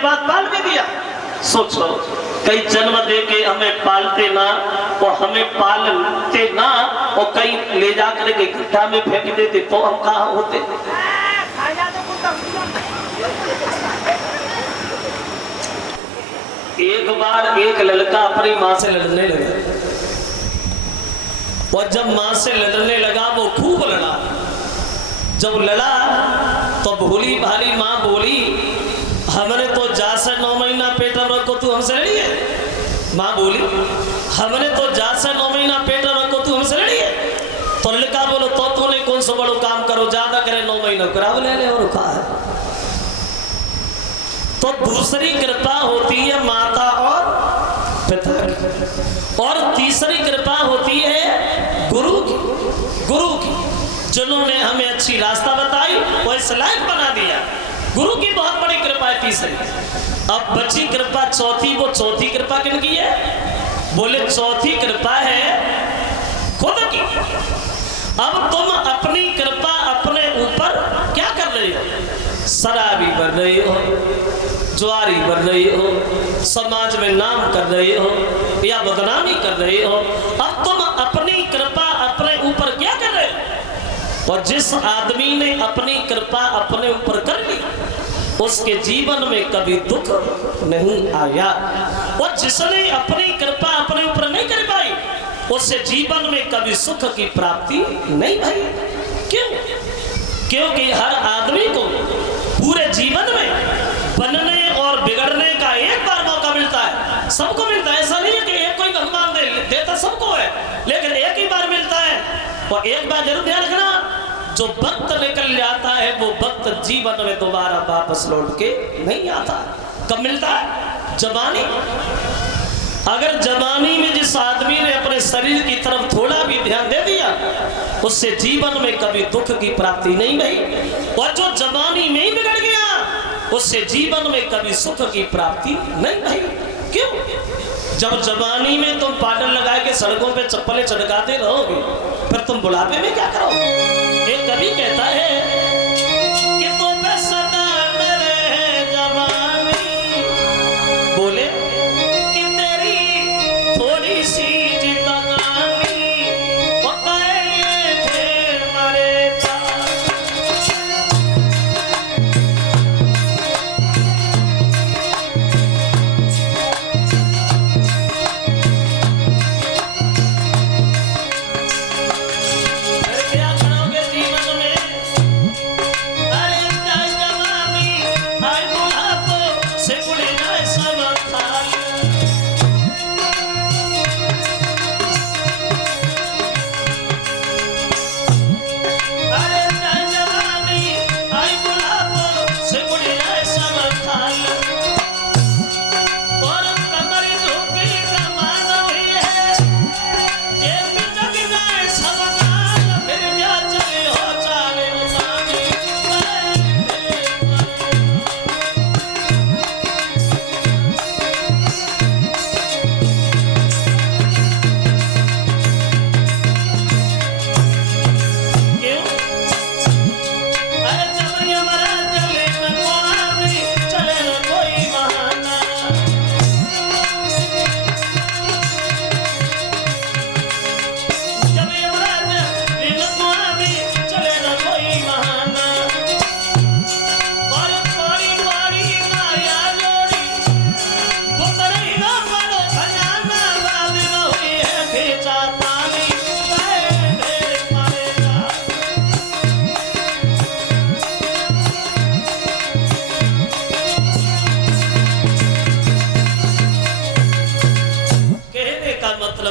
बाद पाल भी दिया। सोचो, कई जन्म दे के हमें पालते ना और हमें पालते ना और कहीं ले जाकर के गड्ढा में फेंक देते तो हम कहाँ होते। एक बार एक लड़का अपनी माँ से लड़ने लगा और जब माँ से लड़ने लगा वो खूब लड़ा। जब लड़ा तो भोली भाली माँ बोली, हमने तो जा से 9 महीना पेट में रखो, तू हमसे लड़ी है। माँ बोली, हमने तो जा से 9 महीना पेट में रखो, तू हमसे लड़ी है। तो लड़का बोलो, तो तूने कौन सा बड़ो काम करो, ज्यादा करे 9 महीना करा ले ले और कहा है। तो दूसरी कृपा होती है माता और पिता की, और तीसरी कृपा होती है गुरु की। गुरु की जिन्होंने हमें अच्छी रास्ता बताई और इस लायक बना दिया, गुरु की बहुत बड़ी कृपा है तीसरी। अब बची कृपा चौथी, वो चौथी कृपा किनकी है? बोले चौथी कृपा है खुद की। अब तुम अपनी कृपा अपने ऊपर क्या कर रही हो? शराबी बन रही हो, जुआरी बन रही हो, समाज में नाम कर रही हो या बदनामी कर रही हो। अब तुम अपनी कृपा अपने ऊपर क्या कर रहे हो? और जिस आदमी ने अपनी कृपा अपने ऊपर कर ली उसके जीवन में कभी दुख नहीं आया, और जिसने अपनी कृपा अपने ऊपर नहीं कर पाई उससे जीवन में कभी सुख की प्राप्ति नहीं भई। क्यों? क्योंकि हर आदमी को पूरे जीवन में बनने और बिगड़ने का एक बार मौका मिलता है, सबको मिलता है। ऐसा नहीं है कि एक कोई भगवान देता सबको है, लेकिन एक ही बार मिलता है। और एक बार जरूर ध्यान रखना, जो वक्त निकल जाता है वो वक्त जीवन में दोबारा वापस लौट के नहीं आता। कब मिलता है? जवानी। अगर जवानी में जिस आदमी ने अपने शरीर की तरफ थोड़ा भी ध्यान दे दिया उससे जीवन में कभी दुख की प्राप्ति नहीं भई, और जो जवानी में ही बिगड़ गया उससे जीवन में कभी सुख की प्राप्ति नहीं भई। क्यों? जब जवानी में तुम पाउडर लगा के सड़कों पे चप्पलें चढ़काते रहोगे, फिर तुम बुढ़ापे में क्या करोगे? एक कवि कहता है कि तुम सदा मेरे जवानी, बोले कि तेरी थोड़ी सी जिंदगानी वो कहे थे मरे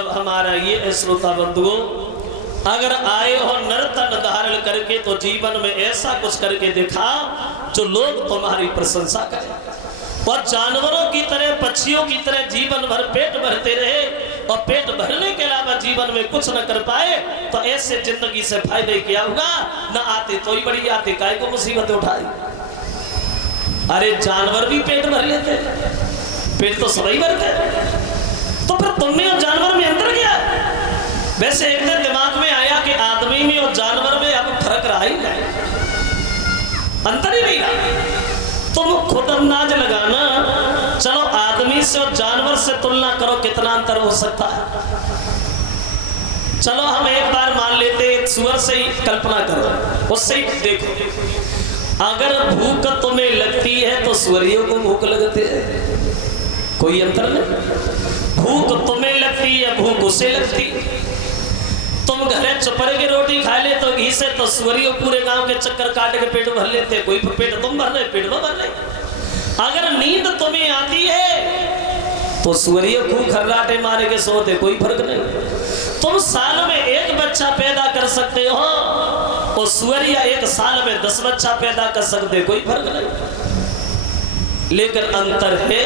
हमारा ये श्रोता बंधुओं, अगर आए हो नर तन धारण करके तो जीवन में ऐसा कुछ करके दिखा जो लोग तुम्हारी प्रशंसा करें। और जानवरों की तरह, पक्षियों की तरह जीवन भर पेट भरते रहे और पेट भरने के अलावा जीवन में कुछ न कर पाए तो ऐसे जिंदगी से फायदे क्या होगा? न आते तो ही बड़ी आते, काय को मुसीबतें उठाई। अरे जानवर भी पेट भर लेते, पेट तो सभी भरते, तो फिर तुम में और जानवर में अंतर क्या है? वैसे एक दिन दिमाग में आया कि आदमी में और जानवर में अब फर्क रहा ही नहीं, अंतर ही नहीं रहा। तुम खुद अंदाज लगाना चलो आदमी से और जानवर से तुलना करो कितना अंतर हो सकता है। चलो हम एक बार मान लेते एक सुअर से ही कल्पना करो, उससे ही देखो। अगर भूख तुम्हें लगती है तो सुअरियों को भूख लगती है, कोई अंतर नहीं। भूख तुम्हें लगती है, भूख उसे लगती। तुम घरे चुपड़े की रोटी खा ले तो घी से, तो सुअरियों पूरे गांव के चक्कर काट के पेट भर लेते, कोई पेट तुम भर रहे, पेट वो भर रहे। अगर नींद तुम्हें आती है तो सुअरियों खूब खर्राटे मारे के सोते, कोई फर्क नहीं। तुम साल में एक बच्चा पैदा कर सकते हो और सुअरिया एक साल में 10 बच्चा पैदा कर सकते, कोई फर्क नहीं। लेकिन अंतर है,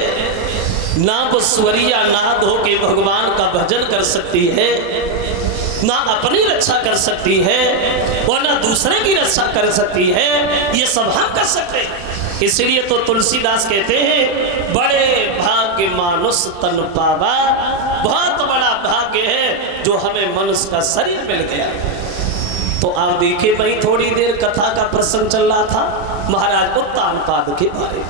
ना वो सुअरिया नहा धो के भगवान का भजन कर सकती है, ना अपनी रक्षा कर सकती है और ना दूसरे की रक्षा कर सकती है। ये सब हम कर सकते हैं। इसलिए तो तुलसीदास कहते हैं, बड़े भाग्य मानुष तन पावा, बहुत बड़ा भाग्य है जो हमें मनुष्य का शरीर मिल गया। तो आप देखिए, वही थोड़ी देर कथा का प्रसंग चल रहा था महाराज उत्तानपाद के बारे में।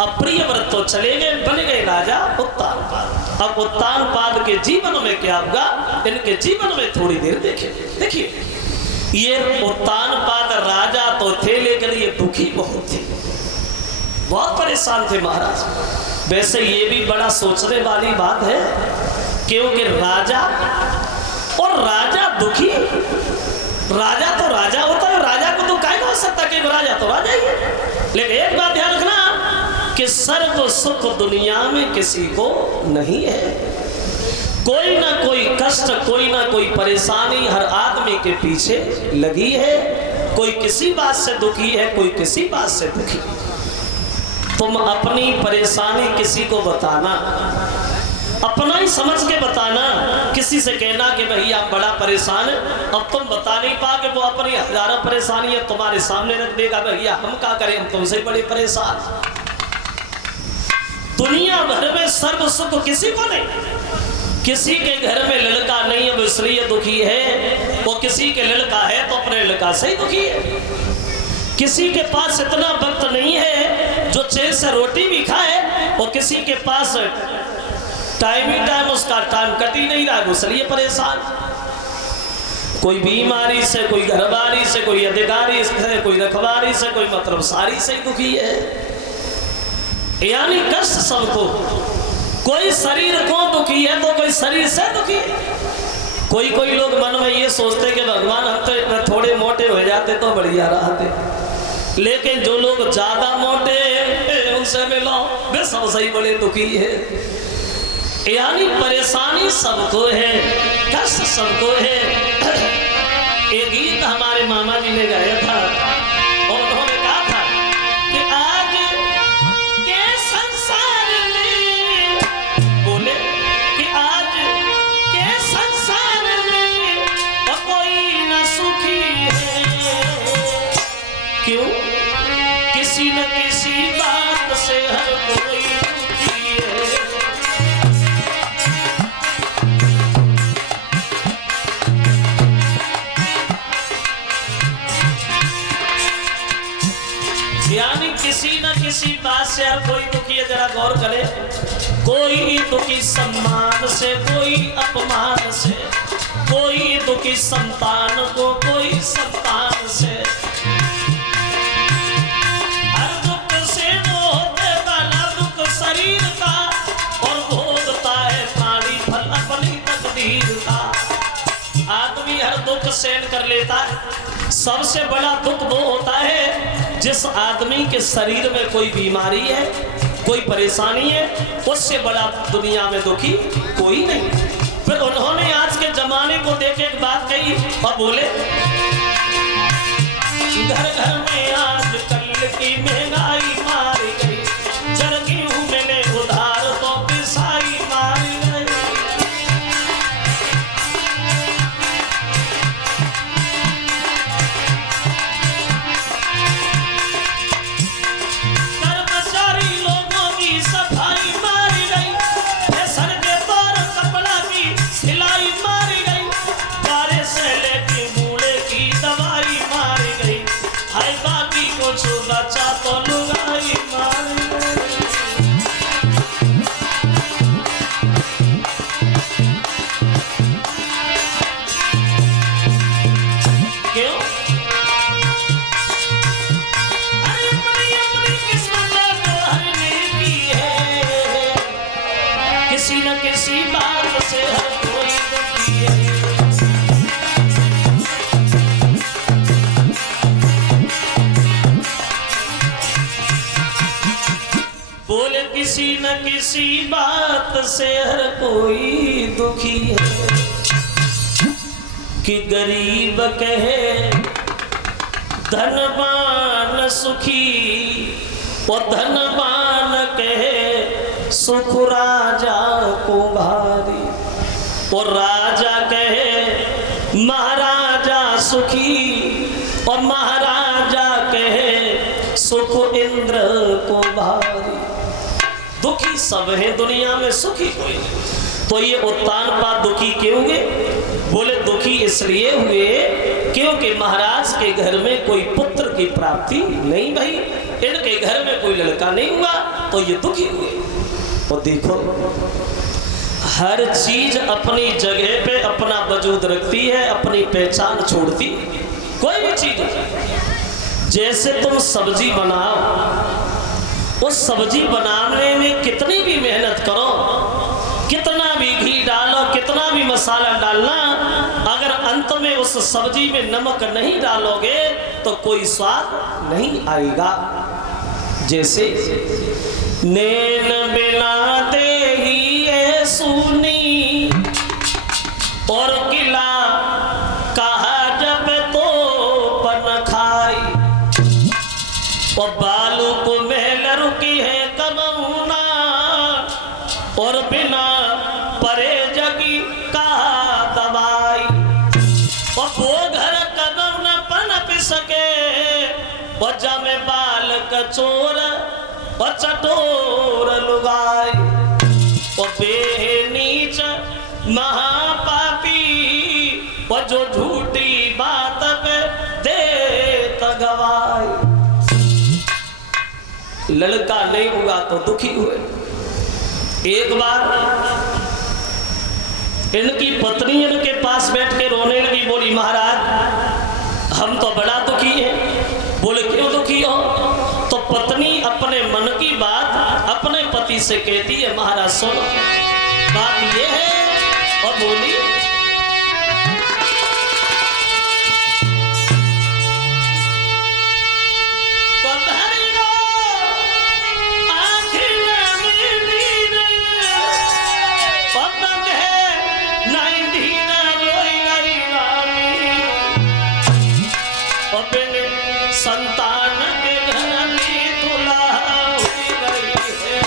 अब प्रियव्रत तो चले गए, बन गए राजा उत्तानपाद। अब उत्तानपाद के जीवन में क्या होगा, इनके जीवन में थोड़ी देर देखिए। ये उत्तानपाद राजा तो थे, लेकिन ये दुखी बहुत थे, बहुत परेशान थे महाराज। वैसे ये भी बड़ा सोचने वाली बात है, क्योंकि राजा और राजा दुखी, राजा तो राजा होता है, राजा को तो क्या हो सकता कि राजा तो राजा ही है। लेकिन एक बात ध्यान रखना कि सर्व सुख दुनिया में किसी को नहीं है। कोई ना कोई कष्ट, कोई ना कोई परेशानी हर आदमी के पीछे लगी है। कोई किसी बात से दुखी है, कोई किसी बात से दुखी। तुम अपनी परेशानी किसी को बताना, अपना ही समझ के बताना। किसी से कहना कि भैया आप बड़ा परेशान है, अब तुम बता नहीं पाओगे, वो अपनी हजारों परेशानी है तुम्हारे सामने रख देगा, भैया हम क्या करें, हम तुमसे ही बड़े परेशान। दुनिया भर में सर्व सुख किसी को नहीं। किसी के घर में लड़का नहीं है वो इसलिए दुखी है, वो किसी के लड़का है तो अपने लड़का से ही दुखी है। किसी के पास इतना वक्त नहीं है जो चैन से रोटी भी खाए, और किसी के पास टाइम ही टाइम उसका टाइम कट ही नहीं रहा, इसलिए परेशान। कोई बीमारी से, कोई घरबारी से, कोई अधिकारी से, कोई रखवारी से, कोई मतलब सारी से ही दुखी है। यानी कष्ट सबको, कोई शरीर को दुखी है तो कोई शरीर से दुखी है। कोई लोग मन में ये सोचते कि भगवान हम तो थोड़े मोटे हो जाते तो बढ़िया रहते, लेकिन जो लोग ज्यादा मोटे उनसे मिलो वे सबसे ही बड़े दुखी है। यानी परेशानी सबको है, कष्ट सबको है। एक गीत हमारे मामा जी ने गाया था और उन्होंने कहा था कि आज के संसार में, बोले कि आज के संसार में तो कोई न सुखी है। क्यों? किसी न किसी बात से हर कोई दुखी है। यानी किसी न किसी बात से हर कोई दुखी है। जरा गौर करें, कोई दुखी सम्मान से, कोई अपमान से, कोई दुखी संतान को, कोई संतान से। हर दुख से होते वाला दुख शरीर का, और भोगता है प्राणी फल अपनी तकदीर का। आदमी हर दुख सहन कर लेता है। सबसे बड़ा दुख वो होता है जिस आदमी के शरीर में कोई बीमारी है, कोई परेशानी है, उससे बड़ा दुनिया में दुखी कोई नहीं। फिर उन्होंने आज के जमाने को देख एक बात कही और बोले, घर घर में आज कल की महंगाई मारी गई, जरगी हूं मैंने उधार तो पिसाई मारी गई। कर्मचारी लोगों की सफाई मारी गई, फैशन के तौर कपड़ा की सिलाई मारी गई, बारे से लेके बूढ़े की दवाई मारी गई। हाय बाकी कुछ बचा तो लूंगा से हर कोई दुखी है। बोले किसी न किसी बात से हर कोई दुखी है कि गरीब कहे धनवान सुखी और धनवान कहे सुख राजा को भारी और राजा कहे महाराजा सुखी और महाराजा कहे सुख इंद्र को भारी। दुखी सब है दुनिया में, सुखी कोई नहीं। तो ये उत्तानपाद दुखी क्यों हुए? बोले दुखी इसलिए हुए क्योंकि महाराज के घर में कोई पुत्र की प्राप्ति नहीं भई, इनके घर में कोई लड़का नहीं हुआ, तो ये दुखी हुए। और देखो हर चीज अपनी जगह पे अपना वजूद रखती है, अपनी पहचान छोड़ती। कोई भी चीज जैसे तुम सब्जी बनाओ, उस सब्जी बनाने में कितनी भी मेहनत करो, कितना भी घी डालो, कितना भी मसाला डालना, अगर अंत में उस सब्जी में नमक नहीं डालोगे तो कोई स्वाद नहीं आएगा। जैसे नैन बिना दे ही है सुनी और किला कहा जब तो बन खाई और बालू को महल रुकी है कमौना और बिना परे जगी का दवाई और वो घर कदम न पनप सके और जमे बाल कचोर और चटोर लुगाई और बेनीच महापापी और जो झूठी बात पे दे गवाई। लड़का नहीं हुआ तो दुखी हुए। एक बार इनकी पत्नी इनके पास बैठ के रोने लगी, बोली महाराज हम तो बड़ा दुखी हैं। बोले क्यों दुखी हो? तो पत्नी अपने मन की बात अपने पति से कहती है, महाराज सुनो बात ये है। और बोली संतान के घर में दुल्हा हुई गई है।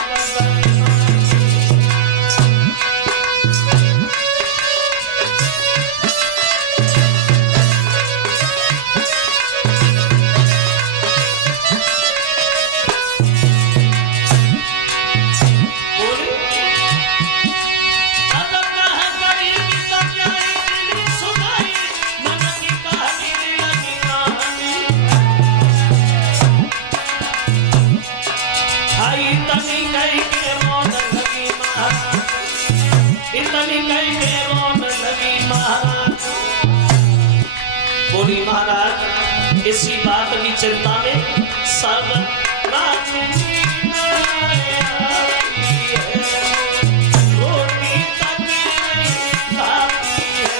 बोली महाराज इसी बात की चिंता में सब रोटी तक खाती है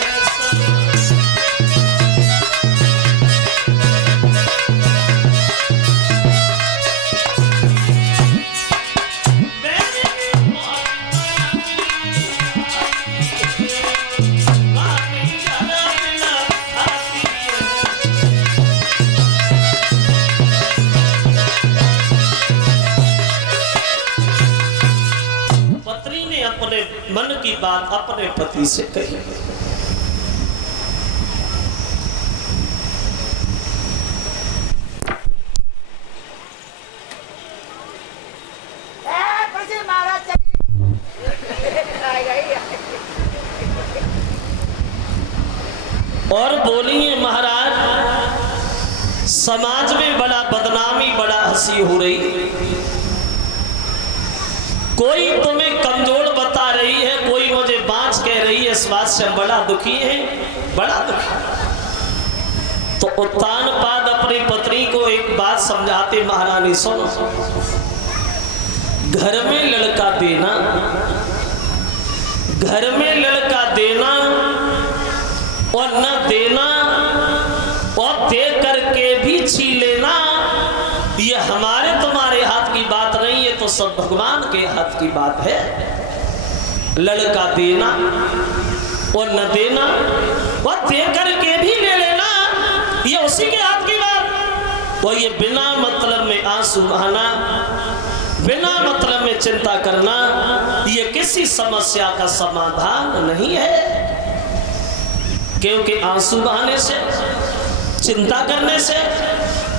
मन की बात अपने पति से कही। और बोलिए महाराज समाज में बड़ा बदनामी, बड़ा हंसी हो रही। कोई तुम्हें कमजोर बता रही है, कोई मुझे बांझ कह रही है, इस बात से हम बड़ा दुखी है, बड़ा दुखी। तो उत्तानपाद अपनी पत्नी को एक बात समझाते, महारानी सुनो, घर में लड़का देना, घर में लड़का छी लेना ये हमारे तुम्हारे हाथ की बात नहीं है, तो सब भगवान के हाथ की बात है। लड़का देना और न देना और दे करके भी ले लेना ये उसी के हाथ की बात। और ये बिना मतलब में आंसू बहाना, बिना मतलब में चिंता करना, ये किसी समस्या का समाधान नहीं है। क्योंकि आंसू बहाने से, चिंता करने से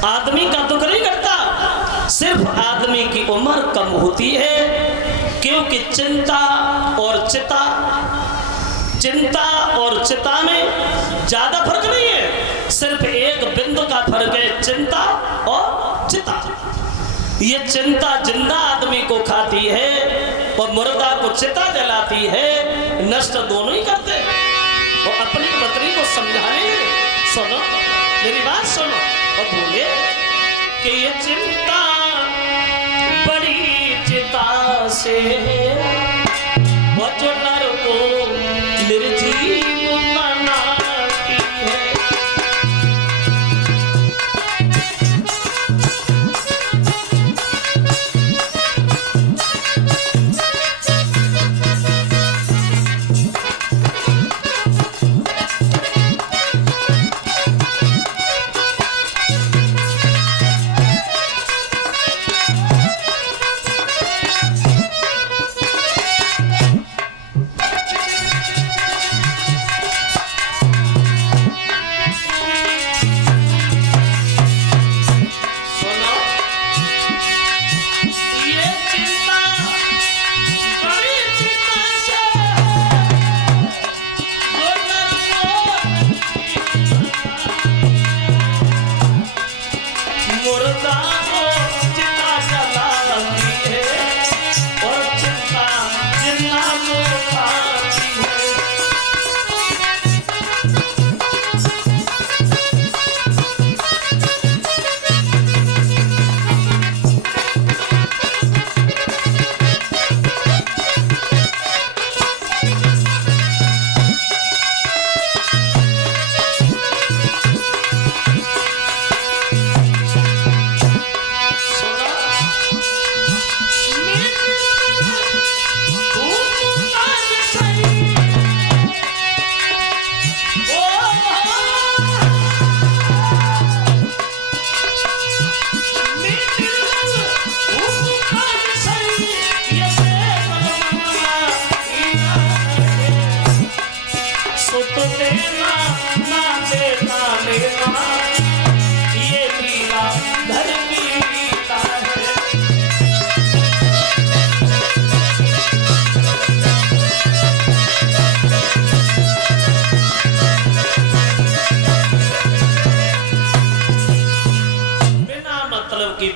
आदमी का दुख नहीं घटता, सिर्फ आदमी की उम्र कम होती है। क्योंकि चिंता और चिता में ज्यादा फर्क नहीं है, सिर्फ एक बिंदु का फर्क है, चिंता और चिता। ये चिंता जिंदा आदमी को खाती है और मुर्दा को चिता जलाती है, नष्ट दोनों ही करते हैं। और अपनी पत्नी को समझाने लगे, सुनो मेरी बात सुनो, और बोले कि ये चिंता बड़ी चिता से वो जो नर को निर्जीव बनाती है।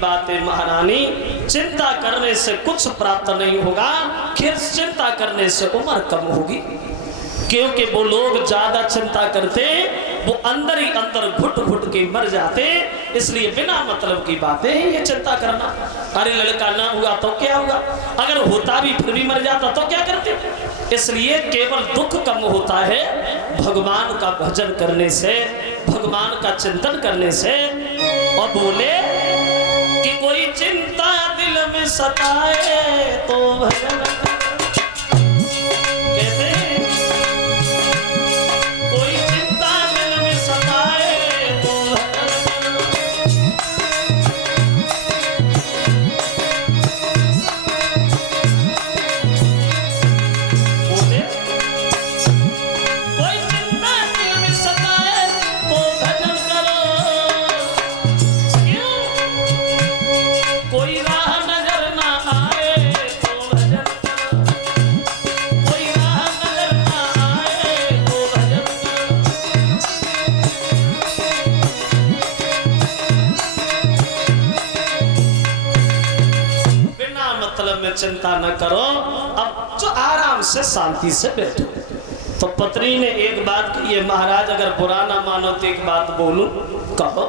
बातें महारानी, चिंता करने से कुछ प्राप्त नहीं होगा, फिर चिंता करने से उम्र कम होगी। क्योंकि वो लोग ज्यादा चिंता करते वो अंदर ही अंदर घुट घुट के मर जाते। इसलिए बिना मतलब की बातें हैं ये चिंता करना। अरे लड़का ना हुआ तो क्या हुआ, अगर होता भी फिर भी मर जाता तो क्या करते। इसलिए केवल दुख कम होता है भगवान का भजन करने से, भगवान का चिंतन करने से। और बोले कि कोई चिंता दिल में सताए तो भजन, कहते हैं कोई चिंता दिल में सताए तो भजन। बोले कोई चिंता दिल में सताए तो भजन करो। कोई राह नजर ना आए तो भजन करो, कोई राह नजर ना आए तो भजन करो। बिना मतलब में चिंता न करो, अब जो आराम से शांति से बैठो। तो पत्नी ने एक बात की है, महाराज अगर बुरा ना मानो तो एक बात बोलूं, कहो।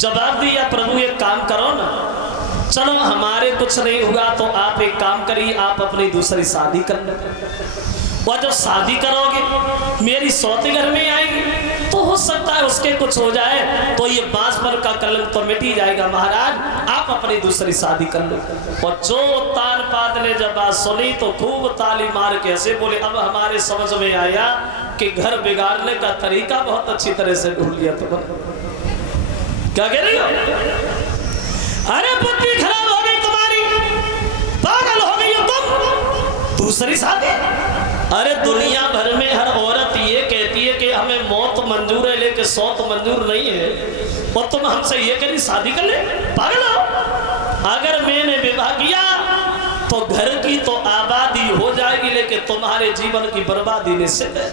जवाब दिया, प्रभु एक काम करो ना, चलो हमारे कुछ नहीं हुआ तो आप एक काम करिए, आप अपनी दूसरी शादी कर लो। और जब शादी करोगे मेरी सौती घर में आएगी तो हो हो सकता है उसके कुछ हो जाए तो ये बांसपन का कलंक तो मिट ही जाएगा। महाराज आप अपनी दूसरी शादी कर लो। और जो तान पाद ने जब बात सुनी तो खूब ताली मार के ऐसे बोले, अब हमारे समझ में आया कि घर बिगाड़ने का तरीका बहुत अच्छी तरह से ढूंढ लिया। तो क्या कह रही हो? अरे बुद्धि खराब हो गई तुम्हारी, पागल हो गई हो तुम, दूसरी शादी। अरे दुनिया भर में हर औरत ये कहती है कि हमें मौत मंजूर है लेकिन सौत मंजूर नहीं है, और तुम हमसे ये करी शादी कर ले, पागल हो। अगर मैंने विवाह किया तो घर की तो आबादी हो जाएगी लेकिन तुम्हारे जीवन की बर्बादी निश्चित है।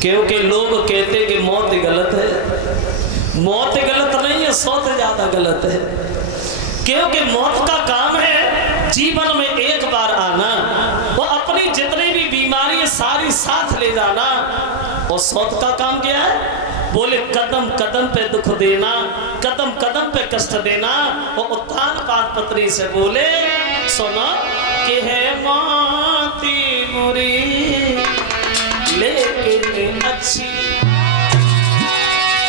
क्योंकि लोग कहते कि मौत गलत है, मौत गलत नहीं है, सौत ज्यादा गलत है। क्योंकि मौत का काम है जीवन में एक बार आना, वो अपनी जितनी भी बीमारी सारी साथ ले जाना। और सौत का काम क्या है? बोले कदम कदम पे दुख देना, कदम कदम पे कष्ट देना। और उत्थान पाद पत्री से बोले सुना कि है माती बुरी लेकिन अच्छी,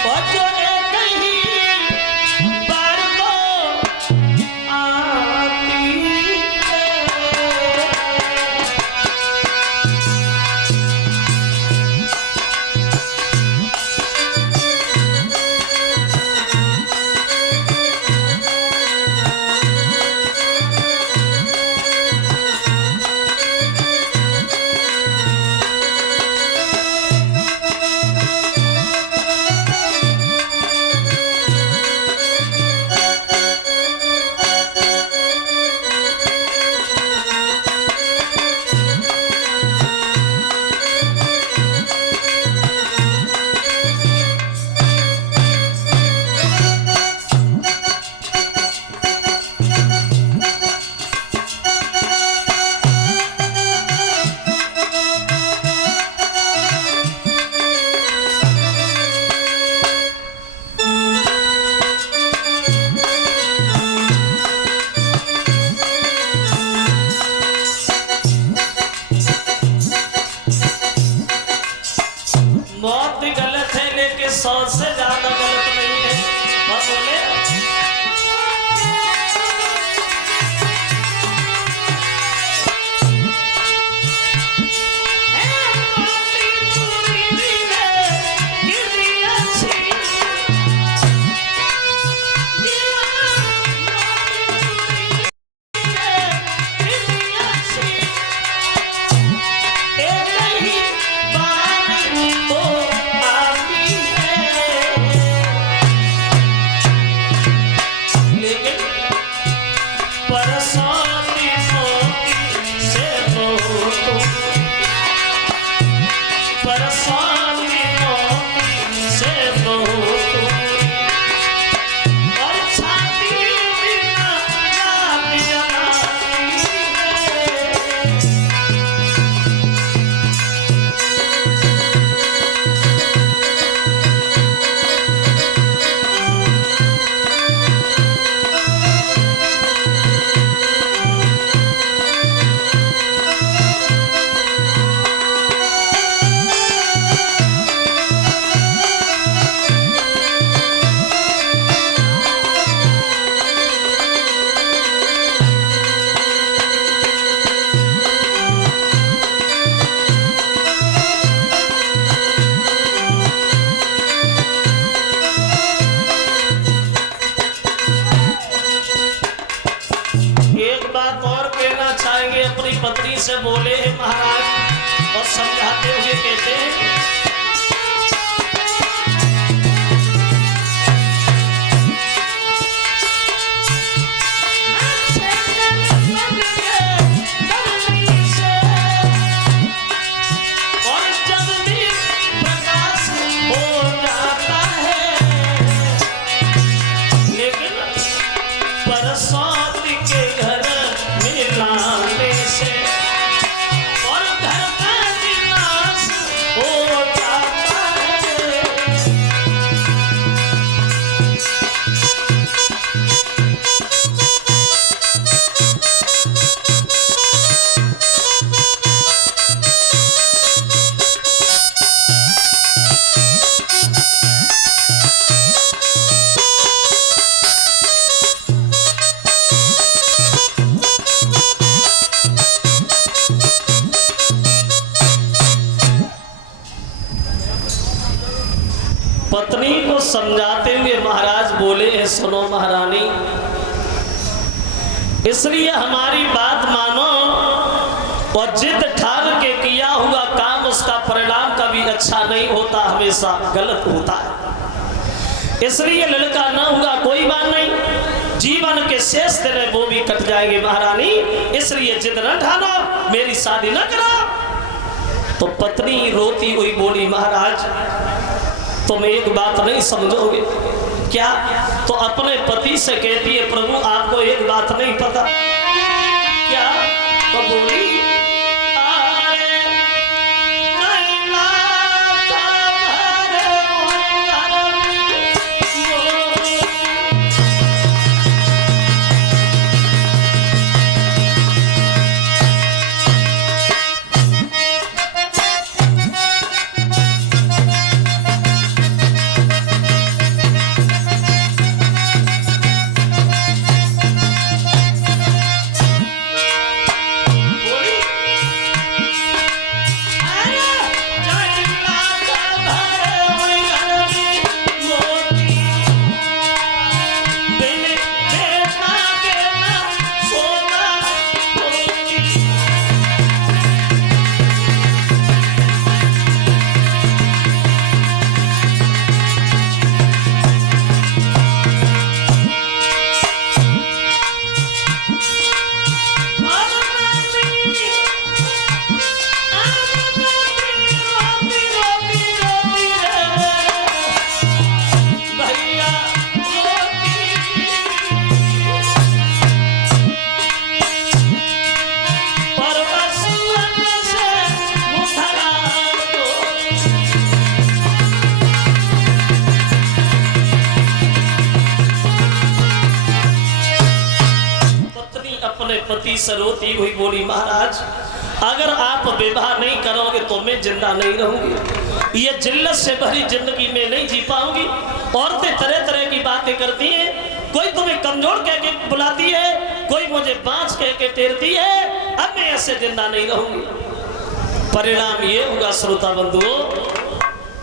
और जो एक ही बार को आती है। मौत गलत है लेकिन सौत से ज्यादा गलत नहीं है। और बोले अपनी पत्नी से बोले हैं महाराज, और समझाते हुए कहते हैं सुनो महारानी, इसलिए हमारी बात मानो और जिद ठान के किया हुआ काम उसका परिणाम कभी अच्छा नहीं होता, हमेशा गलत होता है। इसलिए लड़का ना हुआ कोई बात नहीं, जीवन के शेष दिन वो भी कट जाएंगे महारानी, इसलिए जिद न ठानो, मेरी शादी न करा। तो पत्नी रोती हुई बोली, महाराज तुम एक बात नहीं समझोगे क्या? तो अपने पति से कहती है, प्रभु आपको एक बात नहीं पता क्या? तो बोली, पति से रोती हुई बोली, महाराज अगर आप विवाह नहीं करोगे तो मैं जिंदा नहीं रहूंगी, ये जिल्लत से भरी जिंदगी में नहीं जी पाऊंगी। औरतें तरह तरह की बातें करती हैं, कोई तुम्हें कमजोर कह के बुलाती है, कोई मुझे बांझ कह के टेरती है, अब मैं ऐसे जिंदा नहीं रहूंगी। परिणाम ये होगा श्रोता बंधुओं,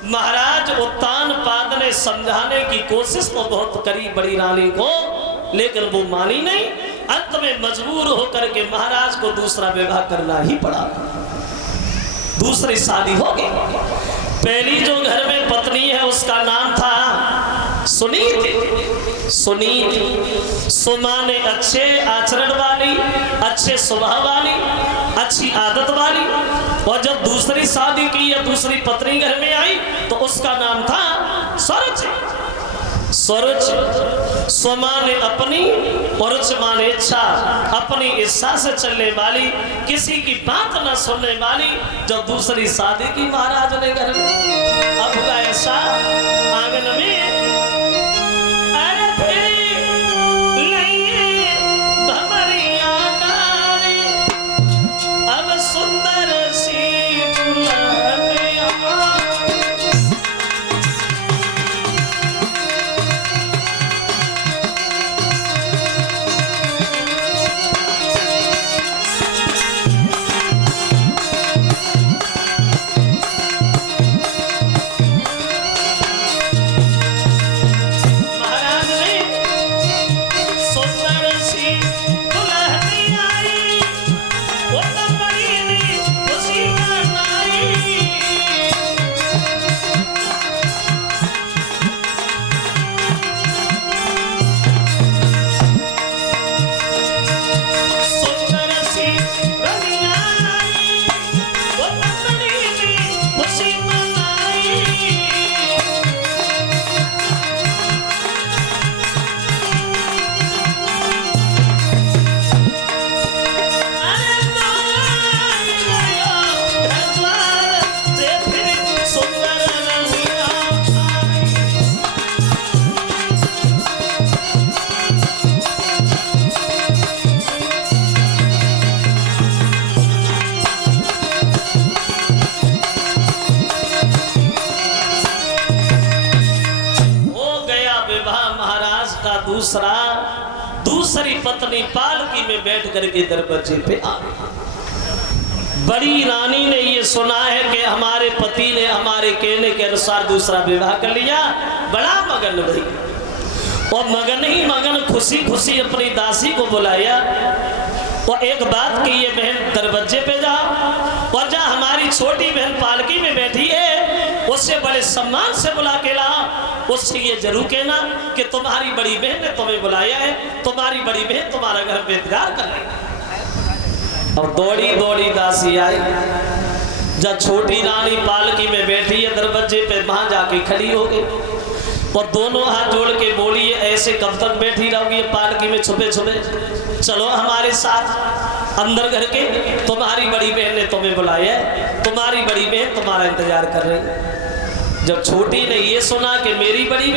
महाराज उत्तानपाद ने समझाने की कोशिश तो बहुत करी बड़ी रानी को, लेकिन वो मानी नहीं। अंत में मजबूर होकर के महाराज को दूसरा विवाह करना ही पड़ा, दूसरी शादी हो गई। पहली जो घर में पत्नी है उसका नाम था सुनीति। सुनीति सुमा ने अच्छे आचरण वाली, अच्छे स्वभाव वाली, अच्छी आदत वाली, और जब दूसरी शादी की या दूसरी पत्नी घर में आई तो उसका नाम था सरोज। सरोज स्वमा ने अपनी और रुच माने इच्छा, अपनी इच्छा से चलने वाली, किसी की बात न सुनने वाली, जब दूसरी शादी की महाराज ने घर में। अब हुआ ऐसा आंगन में अरे भमरिया नारी, अब सुंदर सी दूसरी पत्नी पालकी में बैठ करके दरवाजे पे आ गई। बड़ी रानी ने ये सुना है कि हमारे पति ने हमारे कहने के अनुसार दूसरा विवाह कर लिया, बड़ा मगन भई। और मगन ही मगन खुशी खुशी अपनी दासी को बुलाया और एक बात की, ये बहन दरवाजे पे जा और जा हमारी छोटी बहन पालकी में बैठी है, उससे बड़े सम्मान से बुला के ला। उससे ये जरूर कहना कि तुम्हारी बड़ी बहन ने तुम्हें बुलाया है, तुम्हारी बड़ी बहन तुम्हारा घर में इंतजार कर रही है। और दौड़ी दौड़ी दासी आई, जब छोटी रानी पालकी में बैठी है दरवाजे पे, वहां जाके खड़ी हो गई और दोनों हाथ जोड़ के बोली, ऐसे कब तक बैठी रहोगी पालकी में छुपे छुपे? चलो हमारे साथ अंदर घर के, तुम्हारी बड़ी बहन ने तुम्हें बुलाया है, तुम्हारी बड़ी बहन तुम्हारा इंतजार कर रही है। जब छोटी ने ये सुना कि मेरी बड़ी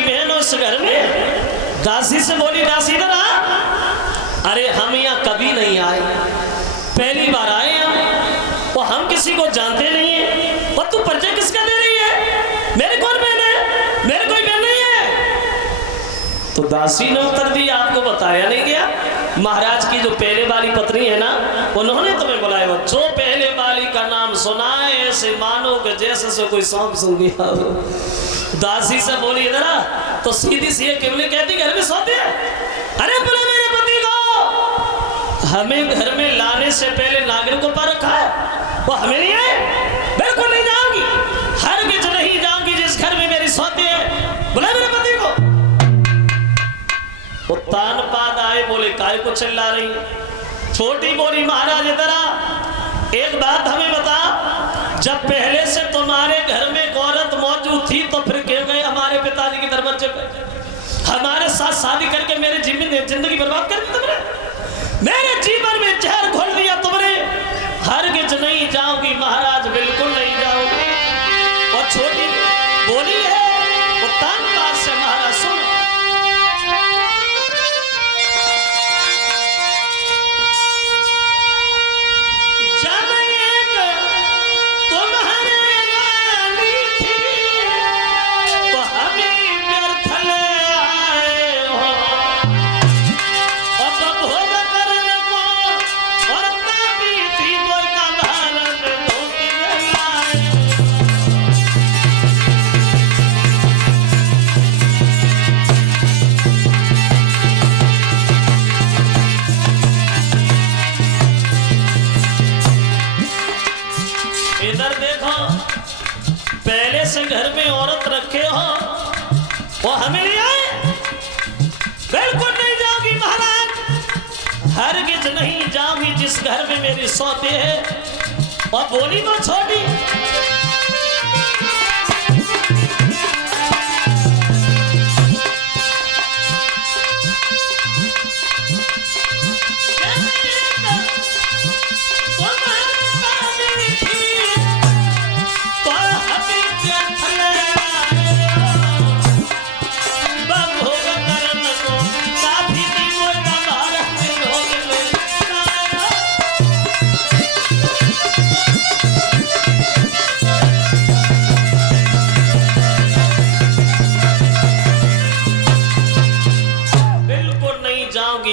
बहन उस घर में, दासी से बोली, दासी इधर आ। अरे हम यहाँ कभी नहीं आए, पहली बार आए हम, और हम किसी को जानते नहीं है। और तू परिचय किसका दे रही है? मेरी कौन बहन है? मेरी कोई बहन नहीं है। तो दासी ने उत्तर दिया, आपको बताया नहीं गया, महाराज की जो पहले वाली पत्नी है ना, उन्होंने तुम्हें बुलाया। जो पहले वाली का नाम सुना है ऐसे मानो कि जैसे से कोई सौंप सुन गया। दासी से बोली, इधर आ। तो सीधी सी केवली कहती, घर में सोते हैं? अरे बोले मेरे पति को हमें घर में लाने से पहले नागरिक को पर रखा है, वो हमें नहीं आए। बिल्कुल नहीं जाऊंगी, हरगिज नहीं जाऊंगी जिस घर में मेरी सोते है। बोला मेरे पति को। वो तान पाद आए, बोले काय को चिल्ला रही? छोटी बोली, महाराज इधर आ, एक बात हमें बता, जब पहले से तुम्हारे घर में एक औरत मौजूद थी तो फिर क्यों गए हमारे पिताजी के दरवाजे पे? हमारे साथ शादी करके मेरे जिंदगी बर्बाद कर दी तुमने, मेरे जीवन में जहर घोल दिया तुमने। हरगिज नहीं जाओगी महाराज, बिल्कुल नहीं जाओगी। और छोटी बोली है, वो तान पाद से, महाराज सुन, घर में औरत रखे हो वो हमें नहीं आए। बिल्कुल नहीं जाओगी महाराज, हरगिज नहीं जाओगी जिस घर में मेरी सौते है। और बोली तो छोटी,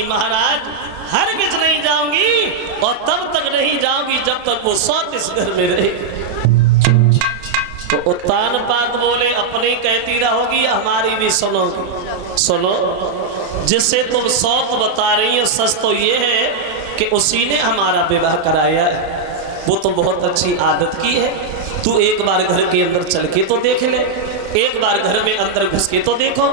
महाराज हरगिज नहीं जाऊंगी, और तब तक नहीं जाऊंगी जब तक वो सौत इस घर में रहे। तो उत्तान पाद बोले, अपनी कहती रहोगी हमारी भी सुनोगी? सुनो, जिससे तुम सौत बता रही हो सच तो ये है कि उसी ने हमारा विवाह कराया है। वो तो बहुत अच्छी आदत की है। तू एक बार घर के अंदर चल के तो देख ले, एक बार घर में अंदर घुस के तो देखो।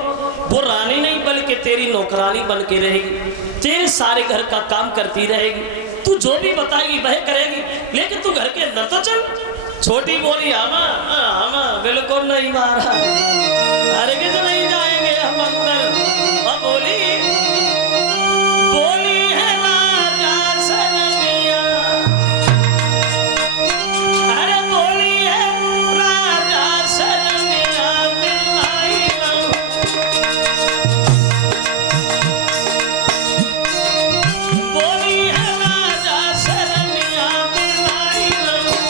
वो रानी नहीं बल्कि तेरी नौकरानी बन के रहेगी, तेरे सारे घर का काम करती रहेगी, तू जो भी बताएगी वह करेगी, लेकिन तू घर के अंदर तो चल। छोटी बोली, हम बिल्कुल नहीं मारा, हरगिज नहीं जाएंगे हम अंदर। और बोली है राजा सरनिया, अरे बोली है राजा सरनिया मिलाई रहूं, बोली है राजा सरनिया मिलाई रहूं।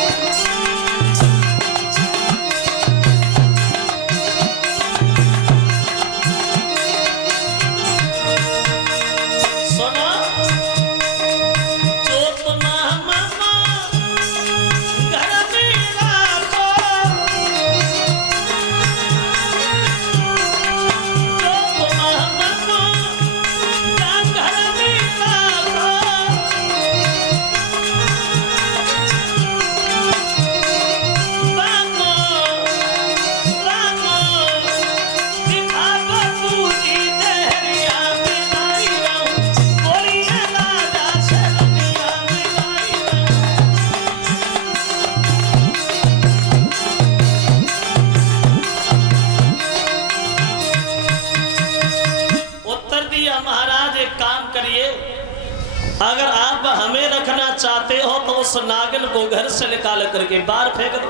दिया महाराज एक काम करिए, अगर आप हमें रखना चाहते हो तो उस नागिन को घर से निकाल करके बाहर फेंक दो,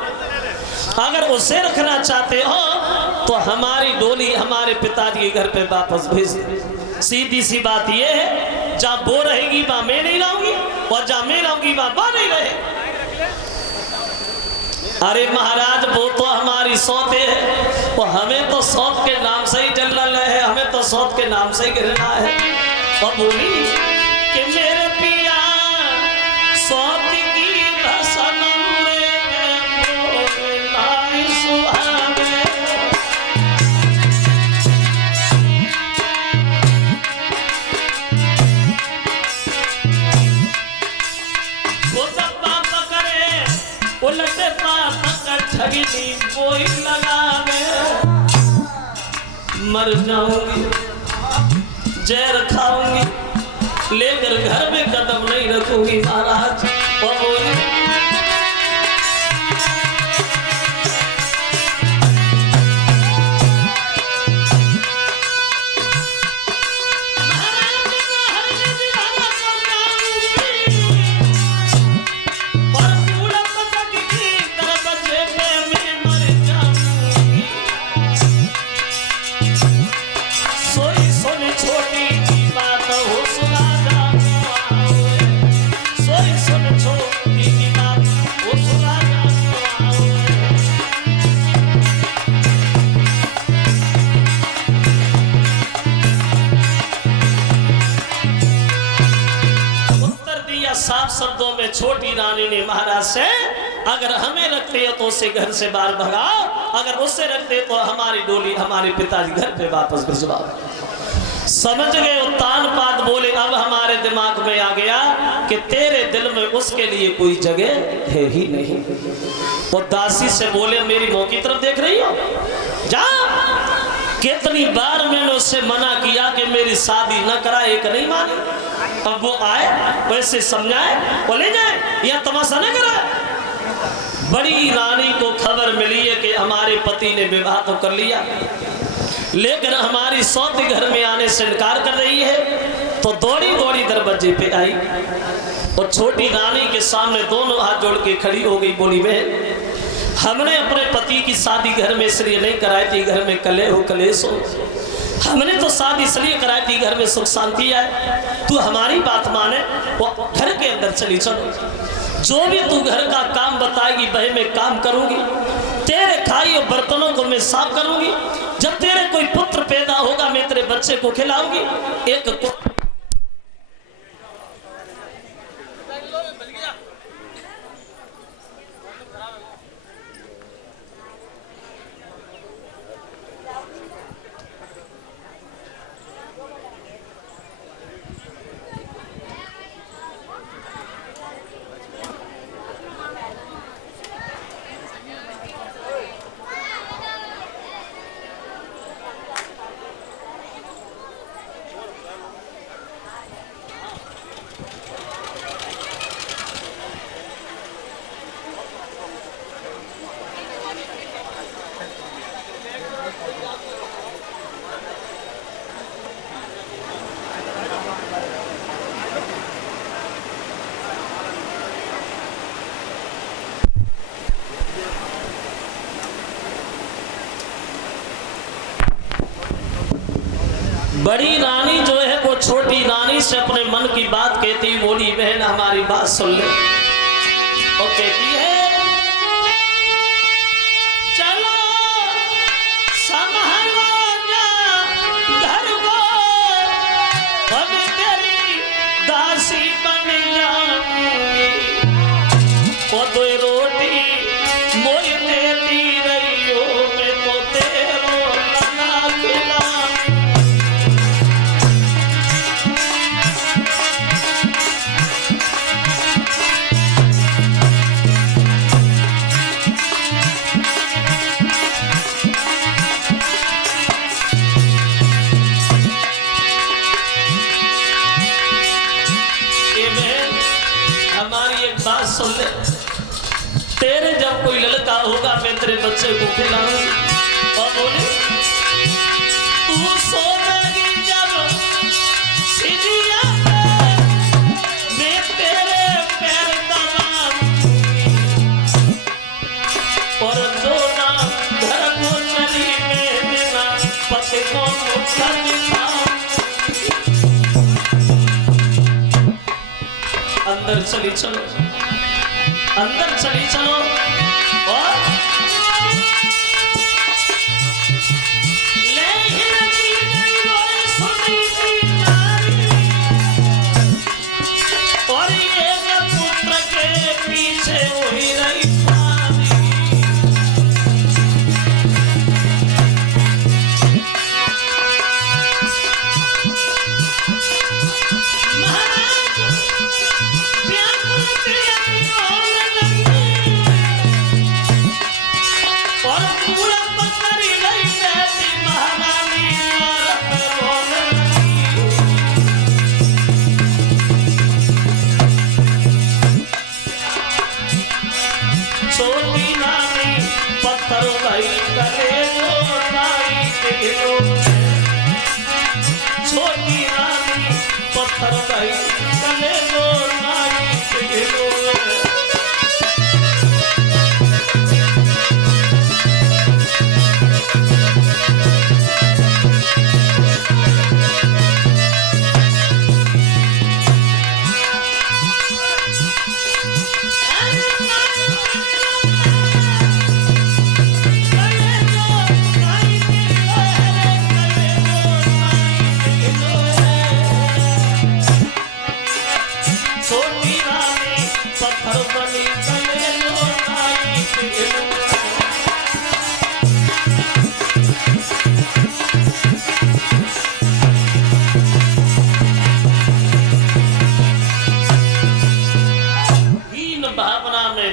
अगर उसे रखना चाहते हो तो हमारी डोली हमारे पिताजी के घर पे वापस भेज दो। सीधी सी बात ये है, जहाँ वो रहेगी वहां मैं नहीं रहूंगी और जहाँ मैं रहूंगी वहां वो नहीं रहे। अरे महाराज वो तो हमारी सौते है, वो हमें तो सौत के नाम से ही जलना है, हमें तो सौत के नाम से ही गिरना है। और बोली कि मेरे पिया सौत की भसनम रे नाई सुहावे, वो दब्बा पकड़े उलटे पाप कर ठगी कोई लगावे, मर जाऊंगी जहर खाऊंगी लेकर घर में कदम नहीं रखूंगी महाराज। और बोली साफ शब्दों में छोटी रानी ने महाराज से, अगर हमें रखते हो तो उसे घर से बाहर भगाओ, अगर उससे रखते तो हमारी डोली हमारे पिताजी घर पे वापस भिजवाओ। समझ गए उत्तान पाद बोले, अब हमारे दिमाग में आ गया कि तेरे दिल में उसके लिए कोई जगह है ही नहीं। वो दासी से बोले, मेरी मुंह की तरफ देख रही हो, जा। कितनी बार मैंने उससे मना किया कि मेरी शादी न कराए, एक नहीं मानी। अब वो आए वैसे समझाए, वो ले जाए, यह तमाशा न करा। बड़ी रानी को खबर मिली है कि हमारे पति ने विवाह तो कर लिया, लेकिन हमारी सौत घर में आने से इनकार कर रही है। तो दौड़ी दौड़ी दरवाजे पे आई और छोटी रानी के सामने दोनों हाथ जोड़ के खड़ी हो गई। बोली, बहन, हमने अपने पति की शादी घर में इसलिए नहीं कराई थी घर में कलेह हो कलेश हो, हमने तो शादी इसलिए कराई थी घर में सुख शांति आए। तू हमारी बात माने, वो घर के अंदर चली चलो, जो भी तू घर का काम बताएगी वह मैं काम करूंगी, तेरे खाई और बर्तनों को मैं साफ करूंगी, जब तेरे कोई पुत्र पैदा होगा मैं तेरे बच्चे को खिलाऊंगी। एक बड़ी रानी जो है वो छोटी रानी से अपने मन की बात कहती, बोली, बहन हमारी बात सुन ले। और कहती है, चलो संभालो घर को, अब तेरी दासी बन जाऊंगी, वो तो रोटी मोई देती रही हो, मैं तो तेरो लगा खिला। सुन ले, तेरे जब कोई लड़का होगा मैं तेरे बच्चे को खिलाऊंगी। और बोले, तू सोएगी जब अंदर चली चलो, अंदर चली चलो। और पुत्र के पीछे हुई रही छोटी रानी पत्थर भाई कले लो नाई के लो।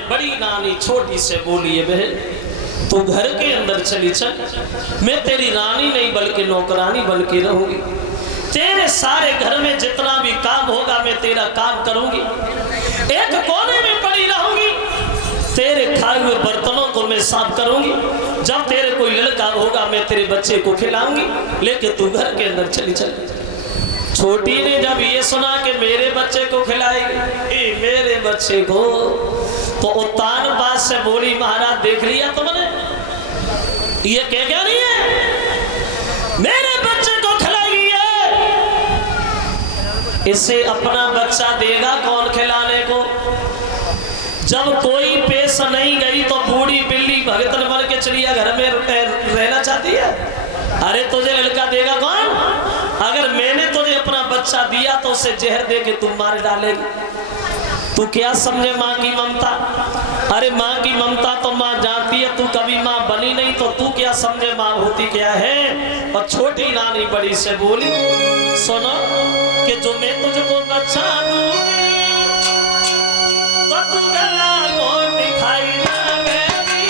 बड़ी रानी छोटी से बोली है बहन तू घर के अंदर चली चल, मैं तेरी रानी नहीं बल्कि नौकरानी बन के रहूंगी। तेरे सारे घर में जितना भी काम होगा मैं तेरा काम करूंगी। एक कोने में पड़ी रहूंगी, तेरे खाए हुए बर्तनों को मैं साफ करूंगी। जब तेरे कोई लड़का होगा मैं तेरे बच्चे को खिलाऊंगी, लेकिन तू घर के अंदर चली चल। छोटी ने जब ये सुना कि मेरे बच्चे को खिलाएगी, मेरे बच्चे को, तो उतान बात से बोली महाराज देख लिया तुमने, ये क्या नहीं है, मेरे बच्चे को खिलाएगी है। इसे अपना बच्चा देगा कौन खिलाने को? जब कोई पेश नहीं गई तो बूढ़ी बिल्ली भगतन बन के चिड़िया घर में रहना चाहती है। अरे तुझे लड़का देगा कौन? अगर मैंने तुझे अपना बच्चा दिया तो उसे जहर दे के तू मार डालेगी। तू क्या समझे माँ की ममता? अरे माँ की ममता तो माँ जानती है, तू कभी माँ बनी नहीं तो तू क्या समझे माँ होती क्या है। और छोटी रानी बड़ी से बोली सुनो कि जो मैं तुझको बच्चा दूंगी तो तू गला घोट खाई ना मेरी।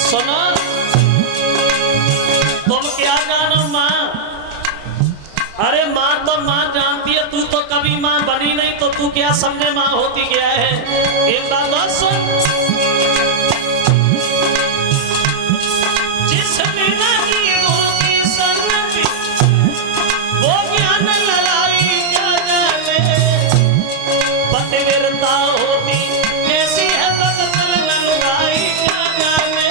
सुनो तुम क्या जानो माँ? अरे माँ तो माँ जानती है, तू तो कभी माँ बनी नहीं तो तू क्या समझे माँ होती क्या है। एक बात और सुन, जिसमें नहीं होगी संगति वो ज्ञान लड़ाई क्या जाने। पतिव्रता होती कैसी है बदल न लुगाई क्या जाने।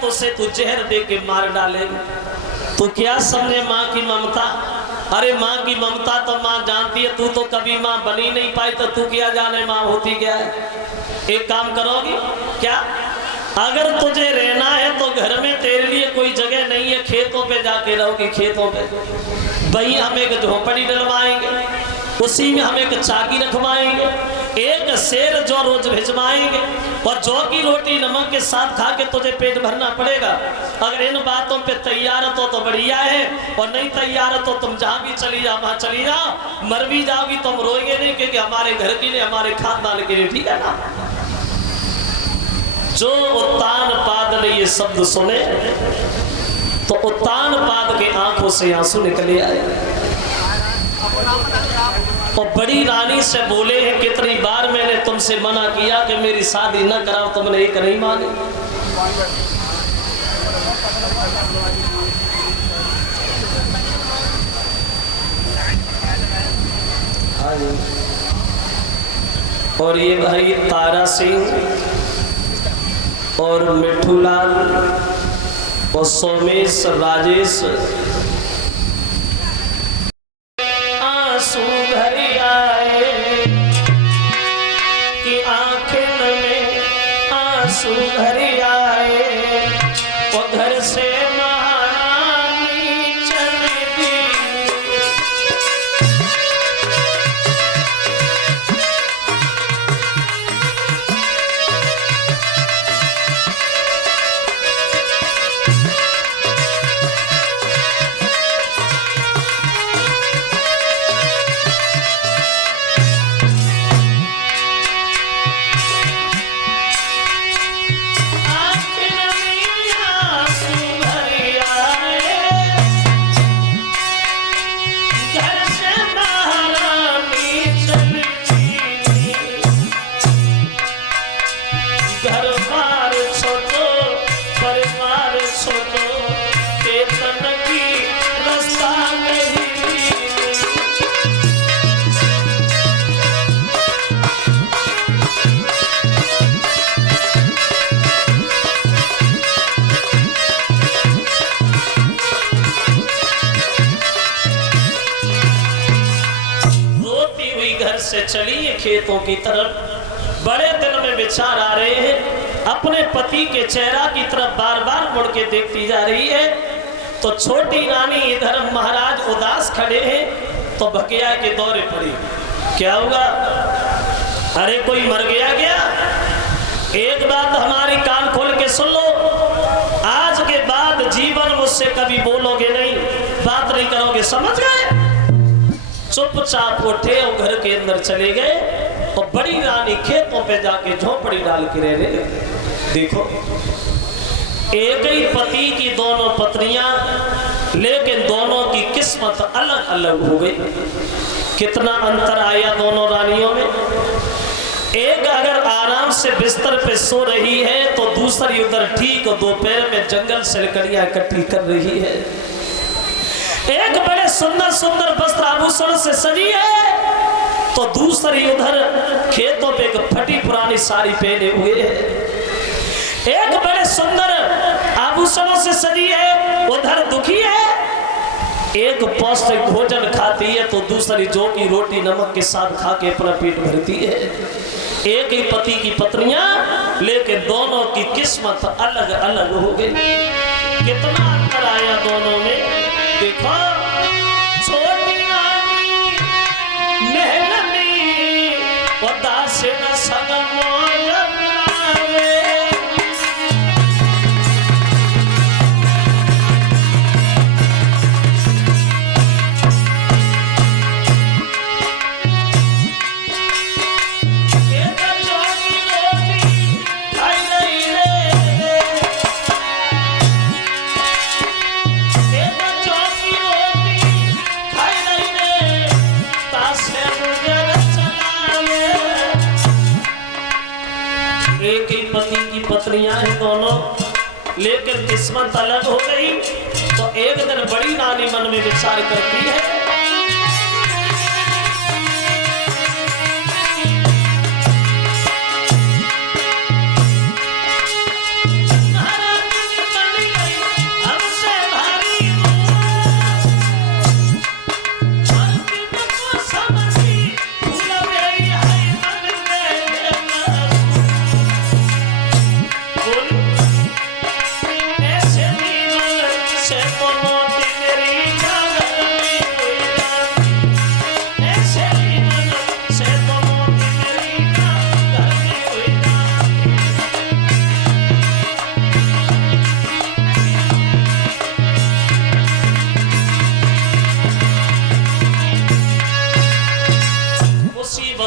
तो से तू जहर दे के मार डालेगा। तू क्या समझे माँ की ममता? अरे माँ की ममता तो माँ जानती है, तू तो कभी माँ बनी नहीं पाई तो तू क्या जाने माँ होती क्या है। एक काम करोगी क्या? अगर तुझे रहना है तो घर में तेरे लिए कोई जगह नहीं है, खेतों पे जाके रहोगी। खेतों पे वही हम एक झोपड़ी डलवाएंगे, उसी में हम एक चाकी रखवाएंगे, एक शेर जो रोज भिजवाएंगे और जौ की रोटी नमक के साथ खा के तुझे पेट भरना पड़ेगा। अगर इन बातों पे तैयार हो तो बढ़िया है, और नहीं तैयार हो तो तुम जहां भी चली जा वहां चली जा, मर भी जाओगी तुम रोएंगे नहीं, क्योंकि हमारे घर की नहीं, हमारे खानदान के लिए, ठीक है ना। जो उत्तान पाद ने ये शब्द सुने तो उत्तान पाद के आंखों से आंसू निकले आए और बड़ी रानी से बोले हैं, कितनी बार मैंने तुमसे मना किया कि मेरी शादी न कराओ, तुमने एक नहीं मानी। और ये भाई तारा सिंह और मिठूलाल और सोमेश राजेश आंसू भरी आए कि आंखें में आंसू भरी आए और घर से महारानी चली दी। से चली खेतों की तरफ। बड़े दिल में विचार आ रहे हैं, अपने पति के चेहरा की तरफ बार बार मुड़ के देखती जा रही है। तो छोटी रानी इधर महाराज उदास खड़े हैं तो भकिया के दौरे पड़ी। क्या हुआ? अरे कोई मर गया क्या? एक बात हमारी कान खोल के सुन लो, आज के बाद जीवन मुझसे कभी बोलोगे नहीं, बात नहीं करोगे, समझ गए? चुपचाप उठे और घर के अंदर चले गए और बड़ी रानी खेतों पे जाके झोपड़ी डाल के रहने लगे। देखो, एक ही पति की दोनों पत्नियां, लेकिन दोनों की किस्मत अलग अलग हो गई। कितना अंतर आया दोनों रानियों में। एक अगर आराम से बिस्तर पे सो रही है तो दूसरी उधर ठीक दोपहर में जंगल से लकड़ियां इकट्ठी कर रही है। एक बड़े सुंदर सुंदर वस्त्र आभूषण से सजी है तो दूसरी उधर खेतों पे एक फटी पुरानी साड़ी पहने हुए है। एक बड़े सुंदर आभूषणों से सजी है, उधर दुखी है। एक पौष्टिक भोजन खाती है तो दूसरी जौ की रोटी नमक के साथ खा के अपना पेट भरती है। एक ही पति की पत्नियां, लेकिन दोनों की किस्मत अलग अलग हो गई। कितना अंतर आया दोनों में। देखो, छोटी रानी महल में उदास न सनम पत्नियां हैं दोनों, लेकिन किस्मत अलग हो गई। तो एक दिन बड़ी रानी मन में विचार करती है,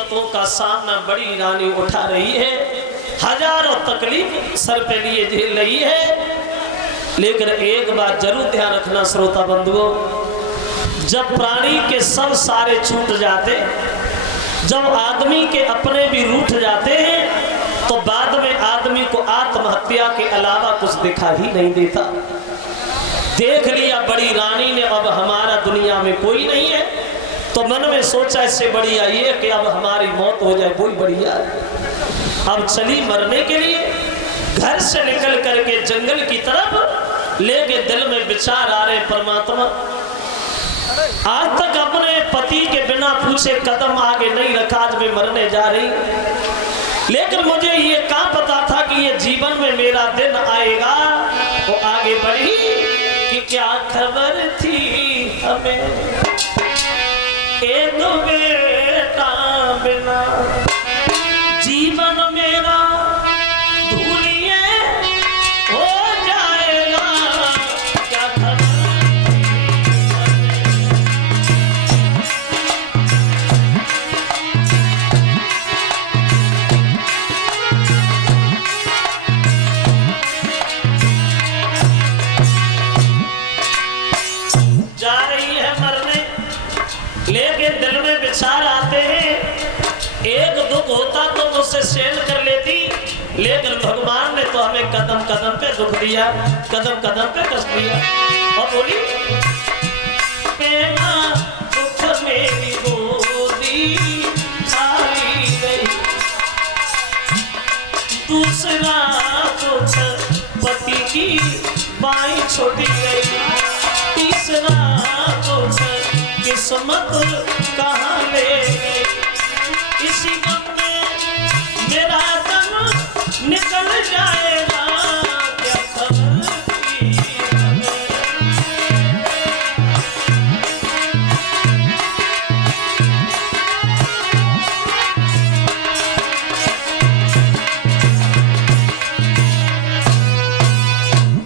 मुसीबतों का सामना बड़ी रानी उठा रही है, हजारों तकलीफ सर पे लिए झेल रही है। लेकिन एक बात जरूर ध्यान रखना श्रोता बंधुओं, जब प्राणी के सब सारे छूट जाते, जब आदमी के अपने भी रूठ जाते हैं, तो बाद में आदमी को आत्महत्या के अलावा कुछ दिखा ही नहीं देता। देख लिया बड़ी रानी ने अब हमारा दुनिया में कोई नहीं है, तो मन में सोचा इससे बढ़िया ये कि अब हमारी मौत हो जाए, वही बढ़िया। अब चली मरने के लिए, घर से निकल करके जंगल की तरफ लेके दिल में विचार आ रहे, परमात्मा आज तक अपने पति के बिना पूछे कदम आगे नहीं रखा, आज मैं मरने जा रही, लेकिन मुझे ये कहाँ पता था कि ये जीवन में मेरा दिन आएगा। वो आगे बढ़ी कि क्या खबर थी हमें एक बेटा बिना, जीवन मेरा धूलिए हो जाएगा, क्या खबर जा रही है मरने, लेकिन दिल में विचार आते हैं। एक दुख होता तो मुझसे शेयर कर लेती, लेकिन भगवान ने तो हमें कदम कदम पे दुख दिया, कदम कदम पे कष्ट दिया। और बोली बेटा दुख मेरी गोदी खाली गई, दूसरा दुख पति की बाई छोटी गई, तीसरा दुख किस्मत कहाँ ले गई, इसी गम में मेरा दम निकल जाएगा, क्या खबर थी हमें।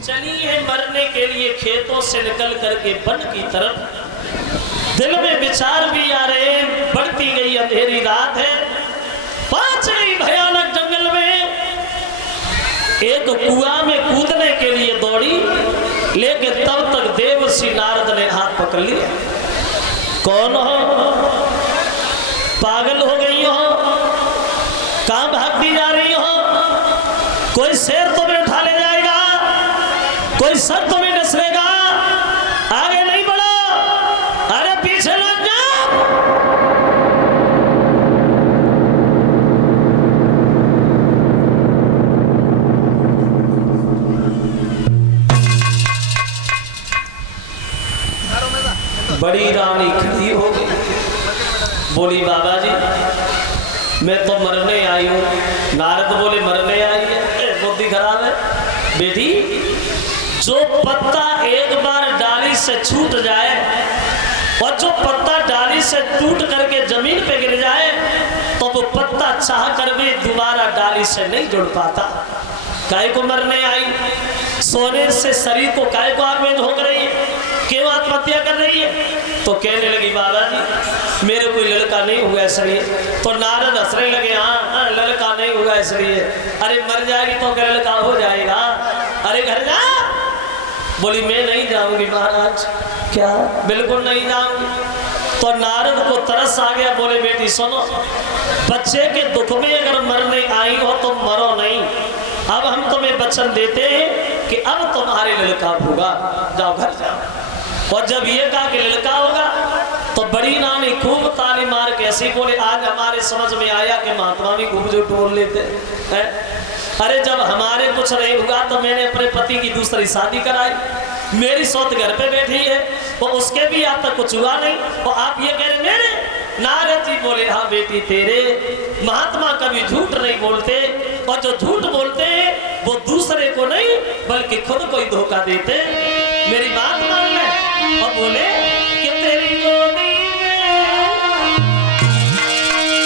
चलिए मरने के लिए खेतों से निकल करके वन की तरफ, दिल में विचार भी आ रहे, बढ़ती गई अंधेरी रात है, पहुंच गई भयानक जंगल में। एक कुआं में कूदने के लिए दौड़ी, लेकिन तब तक देवर्षि नारद ने हाथ पकड़ लिया। कौन हो, पागल हो गई हो, कहां भागती जा रही हो, कोई शेर तुम्हें उठा ले जाएगा, कोई सर तुम्हें डसरेगा, आगे नहीं बढ़ो, अरे पीछे लग जाओ। बड़ी रानी खड़ी हो गई, बोली बाबा जी मैं तो मरने आई हूँ। नारद बोले मरने आई है, बुद्धि खराब है बेटी, जो पत्ता एक बार डाली से छूट जाए और जो पत्ता डाली से टूट करके जमीन पे गिर जाए, तो वो पत्ता चाह कर भी दोबारा डाली से नहीं जुड़ पाता। काय को मरने आई, सोने से शरीर को काय को आग में झोंक रही है, क्यों आत्महत्या कर रही है? तो कहने लगी बाबा जी मेरे कोई लड़का नहीं हुआ इसलिए। तो नारद हंसने लगे, हाँ लड़का नहीं हुआ इसलिए, अरे मर जाएगी तो क्या लड़का हो जाएगा, अरे घर जा। बोली मैं नहीं जाऊंगी महाराज। क्या? बिल्कुल नहीं जाऊंगी। तो नारद को तरस आ गया, बोले बेटी सुनो, बच्चे के दुख में अगर मरने आई हो तो मरो नहीं, अब हम तुम्हें वचन देते हैं कि अब तुम्हारे लड़का होगा, जाओ घर जाओ। और जब ये कहा कि लड़का होगा तो बड़ी रानी खूब ताली मार के ऐसी बोले, आज हमारे समझ में आया कि महात्मा भी खूब जो टोल लेते हैं। अरे जब हमारे कुछ नहीं हुआ तो मैंने अपने पति की दूसरी शादी कराई, मेरी सौत घर पे बैठी है, तो उसके भी आप तक कुछ हुआ नहीं, तो आप ये कह रहे मेरे? नारद जी बोले हाँ बेटी तेरे, महात्मा कभी झूठ नहीं बोलते, और जो झूठ बोलते हैं वो दूसरे को नहीं बल्कि खुद को ही धोखा देते। मेरी बात मान ले। और बोले कि तेरी गोदी में,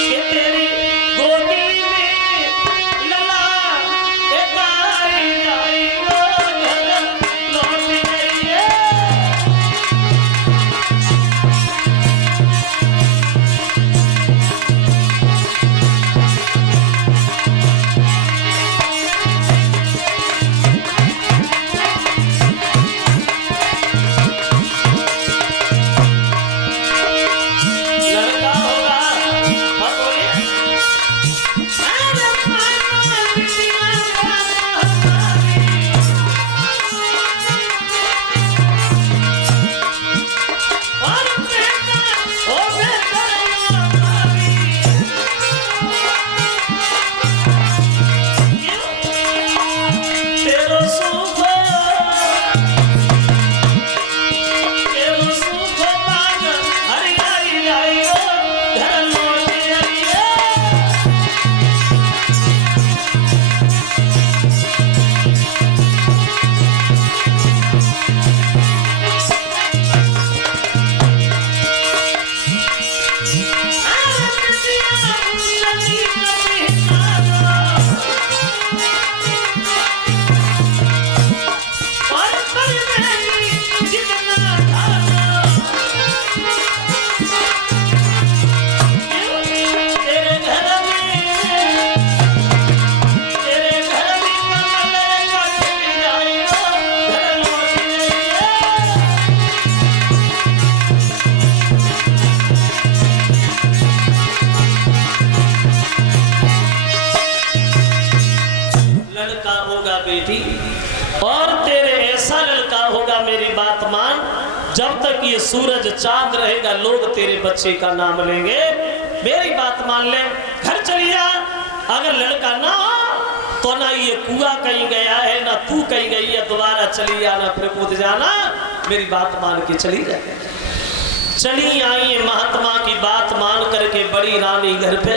कि तेरी गोदी में लला एक आई वो घर लौट गई है। बेटी, और तेरे ऐसा लड़का होगा, मेरी बात मान, जब तक ये सूरज चांद रहेगा लोग तेरे बच्चे का नाम लेंगे। मेरी बात मान ले, घर चली जा। अगर लड़का ना हो तो ना ये कुआं कहीं गया है, ना तू कहीं गई है, दोबारा चली जाना, फिर कूद जाना। मेरी बात मान के चली जाए। चली आई महात्मा की बात मान करके बड़ी रानी घर पे।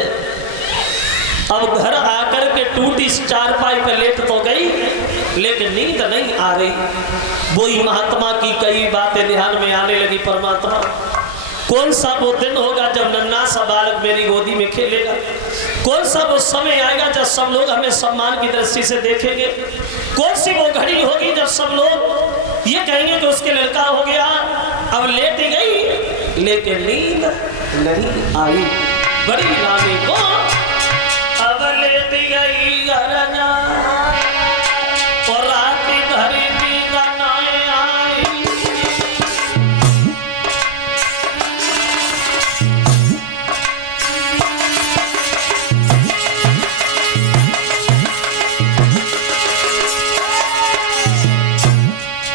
अब घर आकर के टूटी चारपाई पे लेट तो गई, लेकिन नींद नहीं आ रही। वही महात्मा की कई बातें ध्यान में आने लगी। परमात्मा, कौन सा वो दिन होगा जब नन्हा सा बालक मेरी गोदी में खेलेगा? कौन सा वो समय आएगा जब सब लोग हमें सम्मान की दृष्टि से देखेंगे? कौन सी वो घड़ी होगी जब सब लोग ये कहेंगे कि उसके लड़का हो गया? अब लेट गई लेकिन नींद नहीं आई। बड़ी रानी को अब लेट गई अरना, और रात भरी नींद नहीं आई।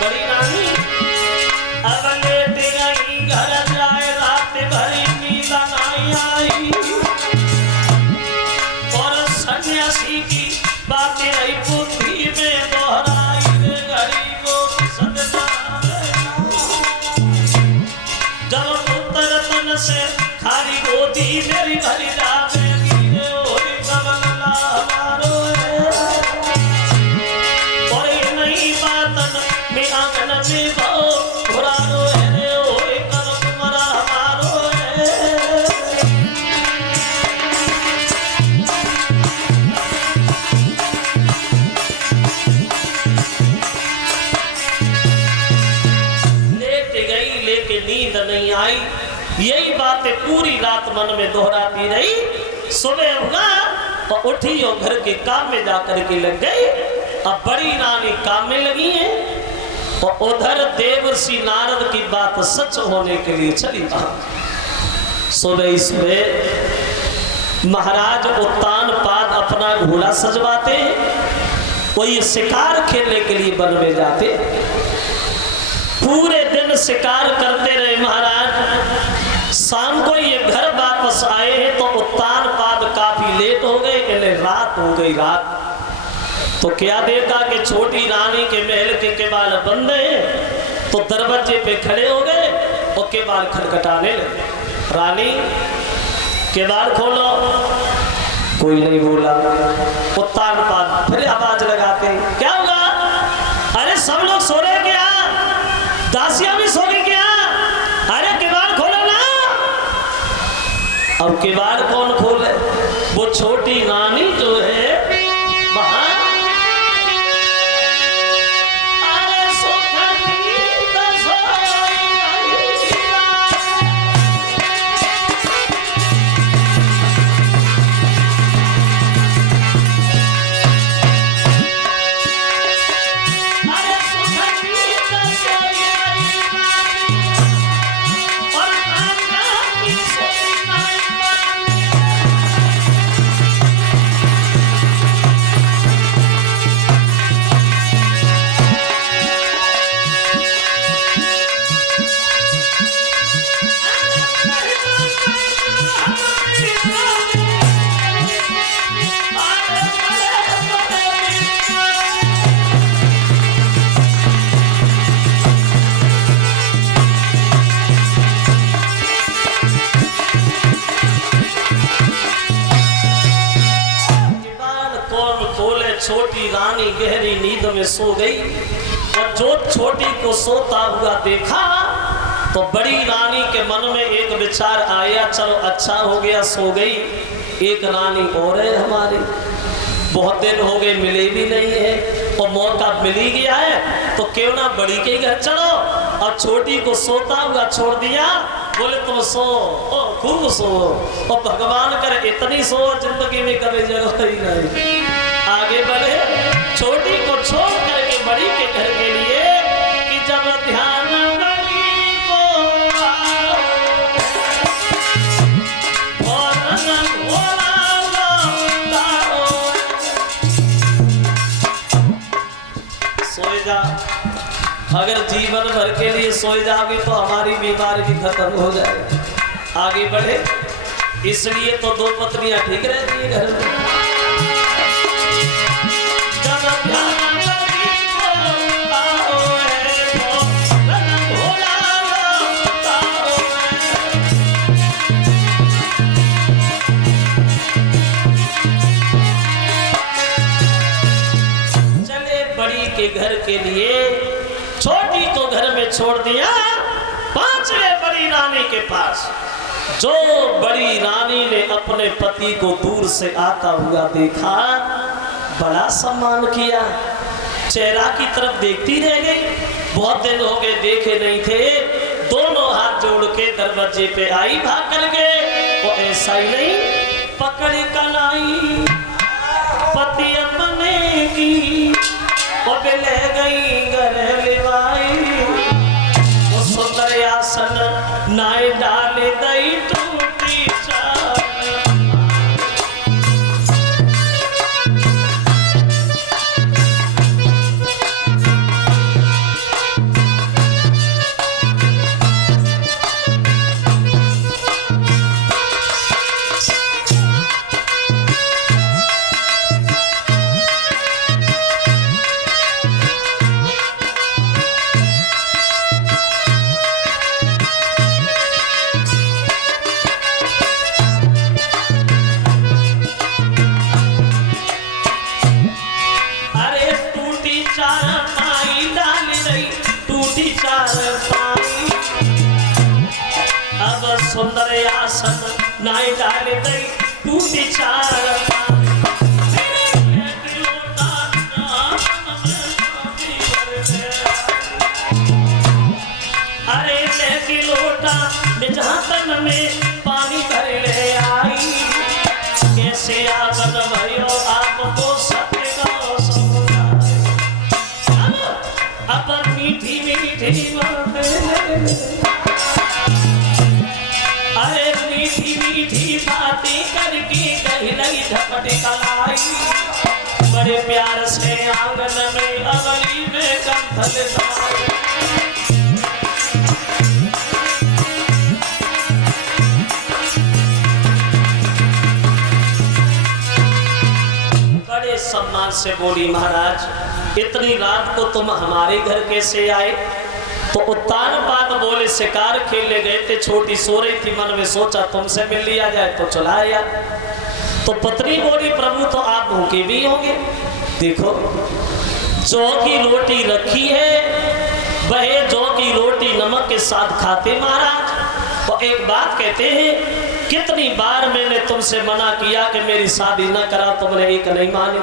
बड़ी रानी अब लेट गई घर जाए, रात भरी नींद नहीं आई। और सन्यासी की बातें रही बुद्धि में दोहराई रे, गरीबों की सदना जब पुत्र तन से खाली गोदी मेरी भरी जावेगी रे, ओरी कमला हमारो और नहीं बातन में आंगन में बहु पुरानो है रे, ओरी कमला हमारो नींद नहीं आई। यही बातें पूरी रात मन में दोहराती रही। सुबह हुआ और उठी और घर के काम में जाकर के लग गई। अब बड़ी रानी काम में लगी है और उधर देवर्षि नारद की बात सच होने के लिए चली। सुबह सुबह महाराज उत्तानपाद अपना घोड़ा सजवाते हैं, वो ये शिकार खेलने के लिए वन में जाते। पूरे दिन शिकार करते रहे महाराज। शाम को ये घर वापस आए हैं तो उत्तानपाद काफी लेट हो गए, इन्हें रात हो गई। रात तो क्या देखा कि छोटी रानी के महल के केवाड़ बंद हैं, तो दरवाजे पे खड़े हो गए और केवाड़ खटखटाने लगे। रानी केवाड़ खोलो, कोई नहीं बोला। उत्तानपाद फिर आवाज लगाते, क्या होगा? अरे सब लोग सो रहे क्या? दासियां भी सो गई क्या? अरे किवाड़ खोलो ना। अब किवाड़ कौन खोले? वो छोटी नानी जो है वहां छोटी रानी गहरी नींद में सो गई। और जो छोटी को सोता हुआ देखा तो बड़ी रानी के मन में एक विचार आया, चलो अच्छा हो गया सो गई, एक रानी और है हमारी, बहुत दिन हो गए मिले भी नहीं है और मौका मिल ही गया है, तो क्यों ना बड़ी के घर चलो। और छोटी को सोता हुआ छोड़ दिया। बोले तुम सो, खूब सो, और भगवान करे इतनी सो जिंदगी में कभी जगह ही नहीं। आगे बढ़े, छोटी को छोड़ करके बड़ी के घर के लिए कि जब ध्यान बड़ी को और अगर जीवन भर के लिए सोए जाओगी तो हमारी बीमारी भी खत्म हो जाए, आगे बढ़े। इसलिए तो 2 पत्नियां ठीक रहती है घर में। चले बड़ी के घर के लिए छोटी को घर में छोड़ दिया, 5वें बड़ी रानी के पास। जो बड़ी रानी ने अपने पति को दूर से आता हुआ देखा, बड़ा सम्मान किया, चेहरा की तरफ देखती रह गई। बहुत दिन हो गए देखे नहीं थे, दोनों हाथ जोड़ के दरवाजे पे आई, भाग कर गए। वो ऐसा ही नहीं, पकड़ कर आई पति अपने की, वो ले गई घर लेवाई। वो सुंदर आसन नाय डाले दई टूटी चाल। सुंदर आसन नाई डाल दई टूटी चार। अरे मैं लोटा निजातन में पानी भर ले आई, कैसे आगन भयो आपको सत्य अपन मीठी मीठी बातें। अरे मीठी मीठी बातें करके गहराई झपट कलाई, बड़े प्यार से आंगन में अगली में कंथल समाई। बड़े सम्मान से बोली, महाराज इतनी रात को तुम हमारे घर कैसे आए? तो उत्तान बात बोले, शिकार खेलने गए थे, छोटी सो रही थी, मन में सोचा तुमसे मिल लिया जाए तो चला आया। तो पत्नी बोली, प्रभु तो आप भूखे भी होंगे, देखो जौ की रोटी रखी है, वह जौ की रोटी नमक के साथ खाते महाराज। तो एक बात कहते हैं, कितनी बार मैंने तुमसे मना किया कि मेरी शादी न करा, तुमने एक नहीं मानी,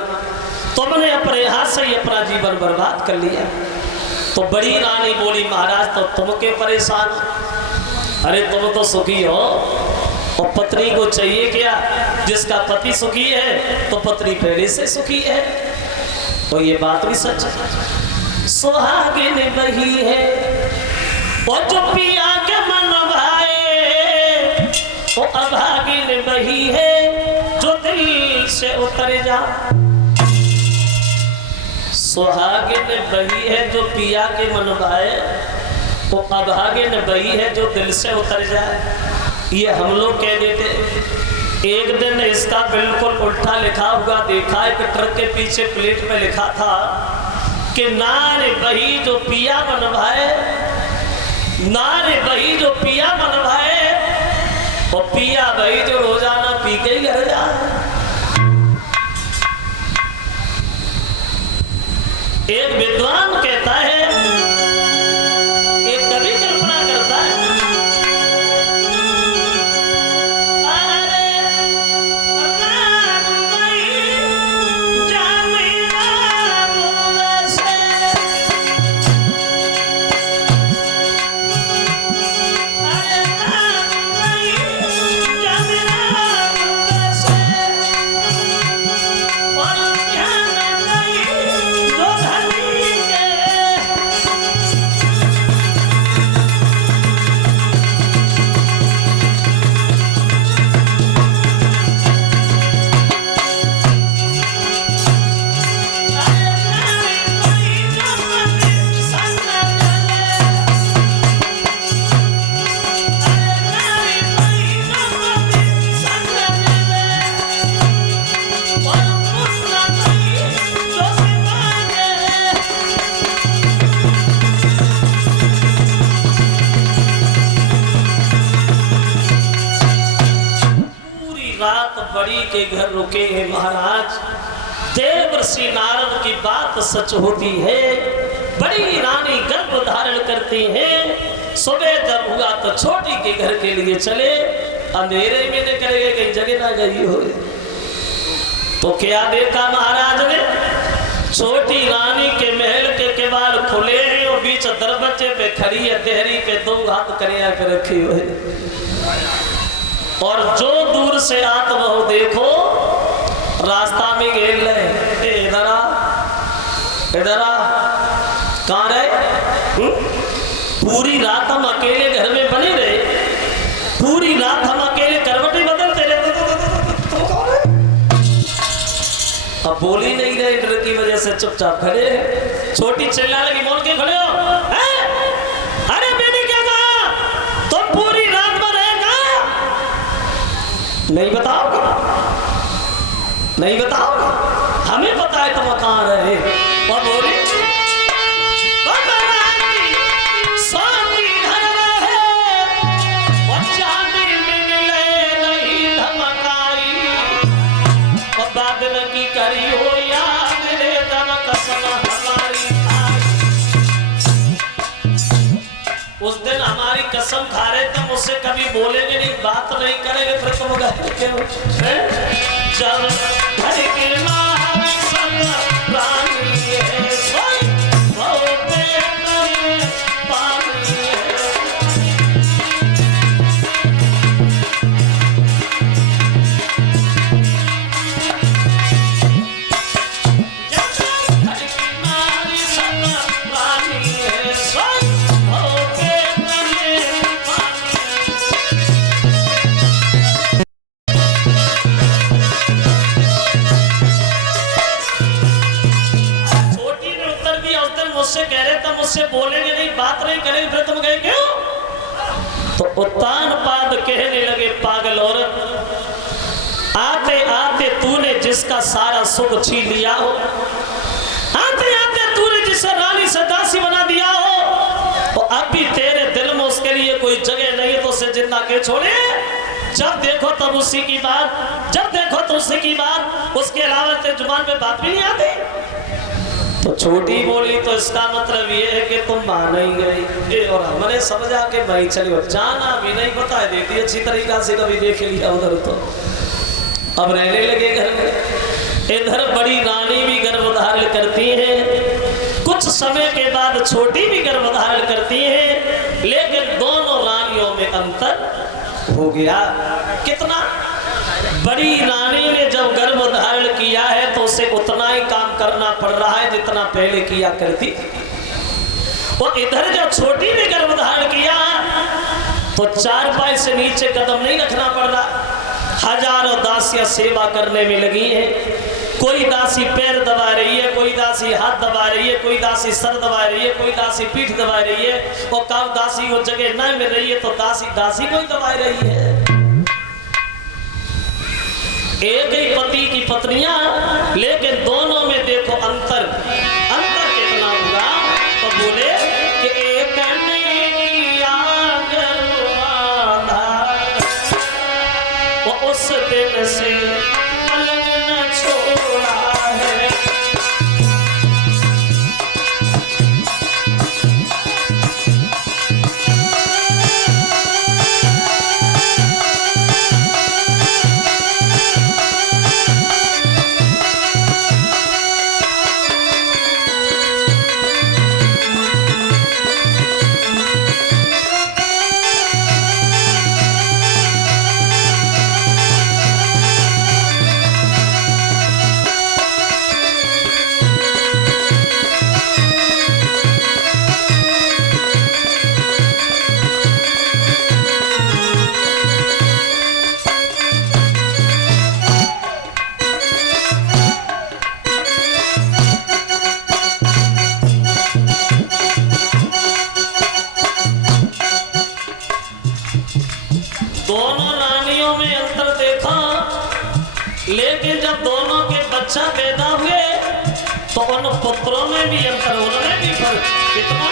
तुमने अपने हाथ से ही अपना जीवन बर्बाद कर लिया। तो बड़ी रानी बोली, महाराज तो तुम क्यों परेशान? अरे तुम तो सुखी हो, और पत्नी को चाहिए क्या? जिसका पति सुखी है तो पत्नी पहले से सुखी है। तो ये बात भी सच है, सुहागिन वही है और जो पिया के मन भाए, वो अभागिन वही है जो दिल से उतर जा। सुहागिन वही है जो पिया के मन भाए, वो अभागिन वही है जो दिल से उतर जाए। ये हम लोग कह देते। एक दिन इसका बिल्कुल उल्टा लिखा हुआ देखा, एक ट्रक के पीछे प्लेट में लिखा था कि नारे वही जो पिया मन भाए, नारे वही जो पिया मन भाए, और पिया वही जो रोजाना पी के ही घर जाए। एक विद्वान कहता है, एक कवि कल्पना करता है, जो धनी के रात बड़ी के घर रुके हैं महाराज। देवर्षि नारद की बात सच होती है, बड़ी रानी गर्भ धारण करती है। सुबह जब हुआ तो छोटी के घर के लिए चले, अंधेरे में न करेंगे कहीं जगह ना गई हो। तो क्या देखा महाराज ने, छोटी रानी के महल के किवाड़ खुले हैं और बीच दरवाजे पे खड़ी है, देहरी पे दो हाथ करिया के रखे हुए, और जो दूर से आत वो देखो रास्ता में घेर ले, इधर आ कहाँ रहे। पूरी रात हम अकेले घर में बने रहे, पूरी रात हम अकेले करवटी बदलते रहे। अब बोल ही नहीं रहे, डर की वजह से चुपचाप खड़े हैं। छोटी चिल्ला लगी, बोल के खड़े हो है? अरे मैंने क्या कहा, तुम पूरी रात में रहेगा? नहीं बताओगा, नहीं बताओगा, हमें पता है तुम कहाँ रहे। और बोली उस दिन हमारी कसम खा रहे थे, मुझसे कभी बोलेंगे नहीं, बात नहीं करेंगे, फिर तुम गए क्यों? जब घर के मां सब रानी है, वो पेट में पानी है। जब घर की मां सब रानी है, मुझसे कह रहे थे, मुझसे बोलेंगे नहीं, बात नहीं करेंगे, फिर तुम गए क्यों? तो उत्तान पाद कहने लगे, पागल औरत, आते आते तूने जिसका सारा सुख छीन लिया हो, आते आते तूने जिसे रानी से दासी बना दिया हो, तो अब भी तेरे दिल में उसके लिए कोई जगह नहीं है, तो उसे जिंदा के छोड़े। जब देखो तब उसी की बात, जब देखो तो उसी की बात, उसके अलावा तेरे जुबान पे बात भी नहीं आती। तो छोटी बोली, तो इसका मतलब ये है कि तुम मान ही गई, और हमने समझा कि भाई चलिए, जाना भी नहीं पता है, देती अच्छी तरीका से, कभी देख लिया उधर। तो अब रहने लगे घर में। इधर बड़ी रानी भी गर्भ धारण करती है, कुछ समय के बाद छोटी भी गर्भ धारण करती है, लेकिन दोनों रानियों में अंतर हो गया। कितना? बड़ी रानी ने जब गर्भ धारण किया है तो उसे उतना ही काम करना पड़ रहा है जितना पहले किया करती, और इधर जब छोटी ने गर्भ धारण किया तो 4 पाई से नीचे कदम नहीं रखना पड़ रहा। हजारों दासियां सेवा करने में लगी हैं, कोई दासी पैर दबा रही है, कोई दासी हाथ दबा रही है, कोई दासी सर दबा रही है, कोई दासी पीठ दबा रही है, और कब दासी वो जगह न मिल रही है तो दासी को ही दबा रही है। एक ही पति की पत्नियां, लेकिन दोनों में देखो अंतर कितना हुआ। तो बोले कि एक वो उस दिन से पलंग न छोड़ा है। दोनों रानियों में अंतर देखा, लेकिन जब दोनों के बच्चा पैदा हुए तो उन पुत्रों में भी अंतर, उन्होंने भी फर्क। कितना?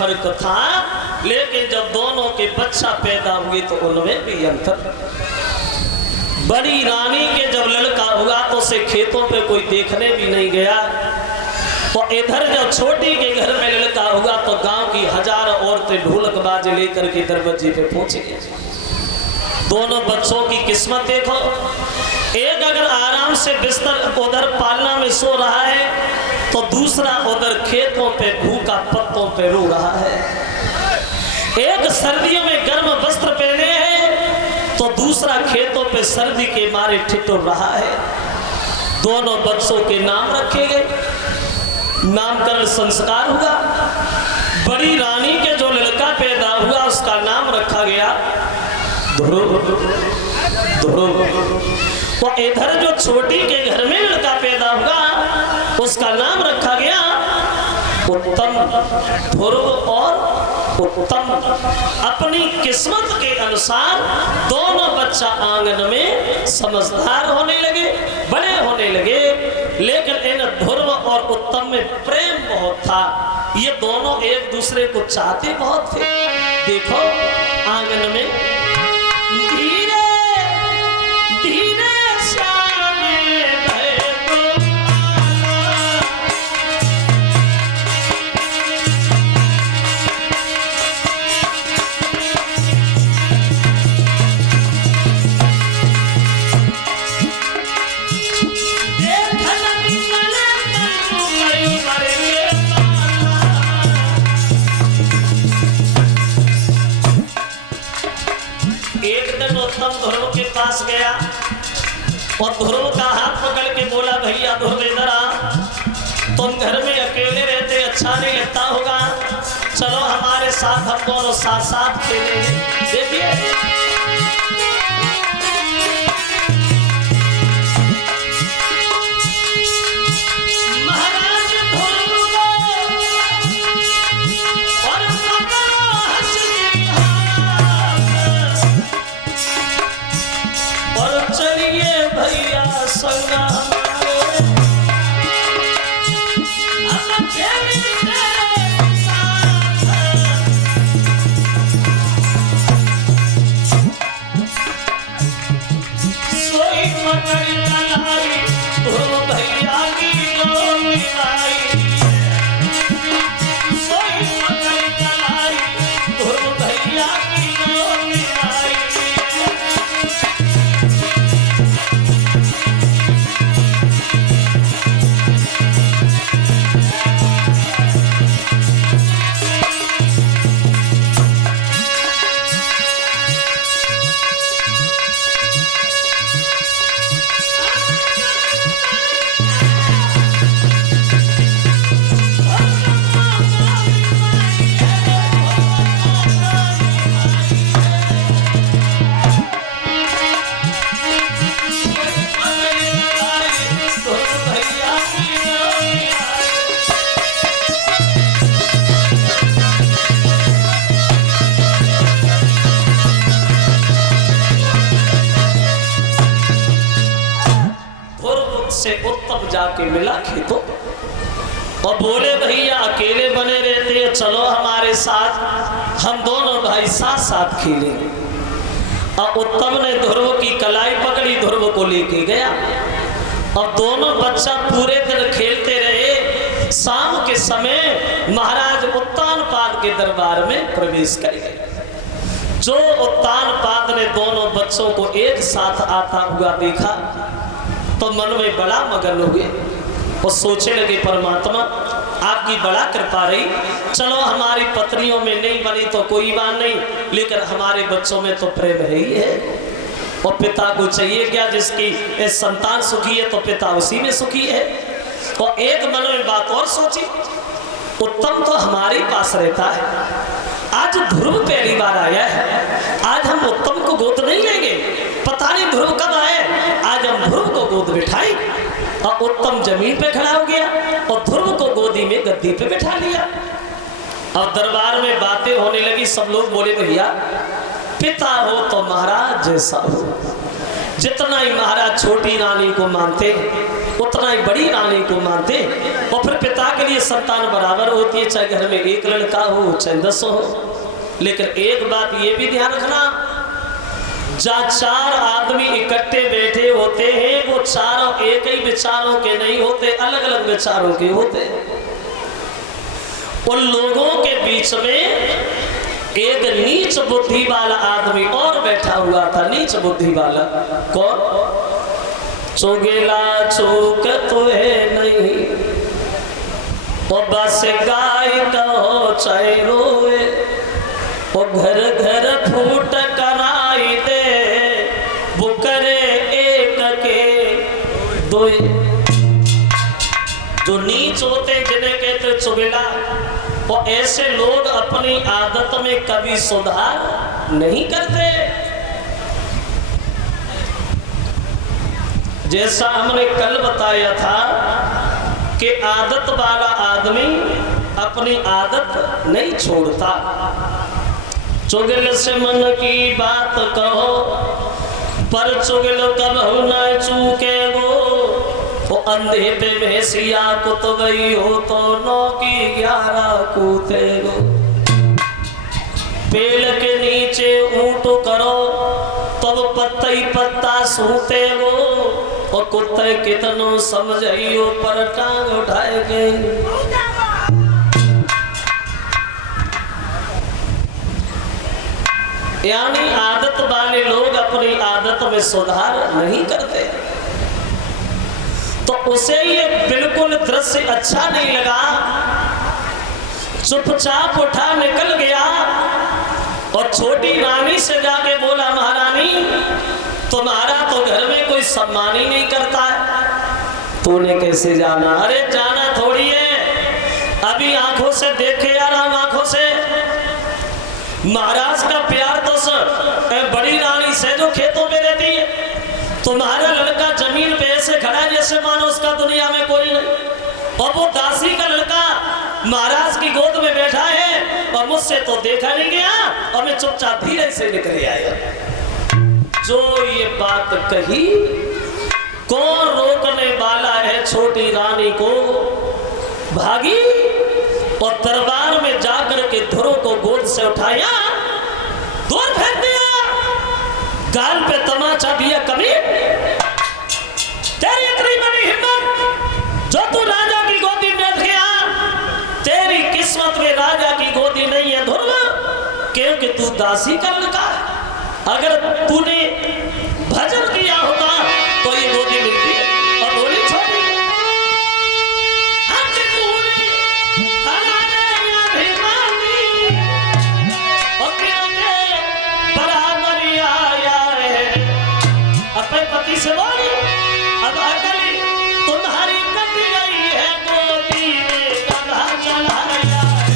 फर्क था, लेकिन जब दोनों के बच्चा पैदा हुए तो उनमें भी अंतर। बड़ी रानी के जब लड़का हुआ तो उसे खेतों पे कोई देखने भी नहीं गया, तो इधर जब छोटी के घर में लड़का हुआ तो गांव की हजारों औरतें ढोलक बाजे लेकर के दरवाजे पे पहुंची। दोनों बच्चों की किस्मत देखो, एक अगर आराम से बिस्तर उधर पालना में सो रहा है तो दूसरा उधर खेतों पे भूखा पत्तों पे रो रहा है। एक सर्दियों में गर्म वस्त्र पहने हैं तो दूसरा खेतों पे सर्दी के मारे ठिठुर रहा है। दोनों बच्चों के नाम रखे गए, नामकरण संस्कार हुआ। बड़ी रानी के जो लड़का पैदा हुआ उसका नाम रखा गया ध्रुव। तो इधर जो छोटी के घर में लड़का पैदा हुआ उसका नाम रखा गया उत्तम। ध्रुव और उत्तम अपनी किस्मत के अनुसार दोनों बच्चा आंगन में समझदार होने लगे, बड़े होने लगे। लेकिन इन ध्रुव और उत्तम में प्रेम बहुत था, ये दोनों एक दूसरे को चाहते बहुत थे। देखो आंगन में धीरे धीरे ध्रुव के पास गया और ध्रुव का हाथ पकड़ के बोला, भैया ध्रुव इधर आ, तुम घर में अकेले रहते अच्छा नहीं लगता होगा, चलो हमारे साथ, हम दोनों साथ साथ खेलेंगे। देखिए से उत्तम जाके मिला खेतों और बोले, भैया अकेले बने रहते हो, चलो हमारे साथ, हम दोनों भाई साथ साथ खेलेंगे। और उत्तम ने ध्रुव की कलाई पकड़ी, ध्रुव को लेके गया और दोनों बच्चा पूरे दिन खेलते रहे। शाम के समय महाराज उत्तानपाद के दरबार में प्रवेश कर गए। जो उत्तानपाद ने दोनों बच्चों को एक साथ आता हुआ देखा तो मन में बड़ा मगन हुए और सोचने लगे, परमात्मा आपकी बड़ा कृपा रही, चलो हमारी पत्नियों में नहीं बनी तो कोई बात नहीं, लेकिन हमारे बच्चों में तो प्रेम है ही है। और पिता को चाहिए क्या, जिसकी संतान सुखी है तो पिता उसी में सुखी है। और एक मन में बात और सोची, उत्तम तो हमारे पास रहता है, आज ध्रुव पहली बार आया है, आज हम उत्तम को गोद नहीं लेंगे, पता नहीं ध्रुव कब आए, आज हम ध्रुव को गोद बिठाई। और उत्तम जमीन पे खड़ा हो गया और ध्रुव को गोदी में गद्दी पे बिठा लिया। और दरबार में बातें होने लगी, सब लोग बोले, भैया पिता हो तो महाराज जैसा हो। जितना ही महाराज छोटी रानी को मानते उतना ही बड़ी रानी को मानते। और फिर पिता के लिए संतान बराबर होती है, चाहे घर में एक लड़का हो चाहे 10 हो। लेकिन एक बात ये भी ध्यान रखना, जहाँ 4 आदमी इकट्ठे बैठे होते हैं वो चारों एक ही विचारों के नहीं होते, अलग अलग विचारों के होते हैं। उन लोगों के बीच में एक नीच बुद्धि वाला आदमी और बैठा हुआ था। नीच बुद्धि वाला कौन? चुगेला चूक तुहे नहीं, वो बस गाय कहो चाहे रोए, वो घर घर फूट कराई दे, वो करे एक के दोए। जो नीच होते जिन्हें कहते चुगेला, और ऐसे लोग अपनी आदत में कभी सुधार नहीं करते। जैसा हमने कल बताया था कि आदत वाला आदमी अपनी आदत नहीं छोड़ता। चुगल से मन की बात कहो, पर चुगल कबहू न चूके गो, वो अंधे पे भैंसिया कुत गई हो तो 9 की 11 कूते गो। पेड़ के नीचे ऊँट करो तब पत्ता ही पत्ता सूते गो, और कुत्ते कितनो समझाइयो पर टांग उठाए गए। यानी आदत वाले लोग अपनी आदत में सुधार नहीं करते। तो उसे ये बिल्कुल दृश्य अच्छा नहीं लगा, चुपचाप उठा निकल गया और छोटी रानी से जाके बोला, महारानी तुम्हारा तो घर में कोई सम्मान ही नहीं करता है, तूने कैसे जाना? अरे जाना थोड़ी है, अभी आंखों से देखे आ रहा हूं, आंखों से। महाराज का प्यार तो सर बड़ी रानी से जो खेतों में रहती है, तुम्हारा लड़का जमीन पे ऐसे खड़ा जैसे मानो उसका दुनिया में कोई नहीं, और वो दासी का लड़का महाराज की गोद में बैठा है और मुझसे तो देखा नहीं गया, और मैं चुपचाप धीरे से निकल आया। जो ये बात कही, कौन रोकने वाला है छोटी रानी को? भागी और दरबार में जाकर के धुरों को गोद से उठाया, दूर फेंक दिया, गाल पे तमाचा दिया। कभी तेरी इतनी बड़ी हिम्मत जो तू राजा की गोदी में बैठ गया, तेरी किस्मत में राजा की गोदी नहीं है धुरवा, क्योंकि तू दासी का लड़का है। अगर तूने भजन किया होता तो ये गोदी मिलती है। और बोली छोटी, अपने पति से बोली, अब अकली तुम्हारी कट गई है, गोदी में गधा चढ़ाया है।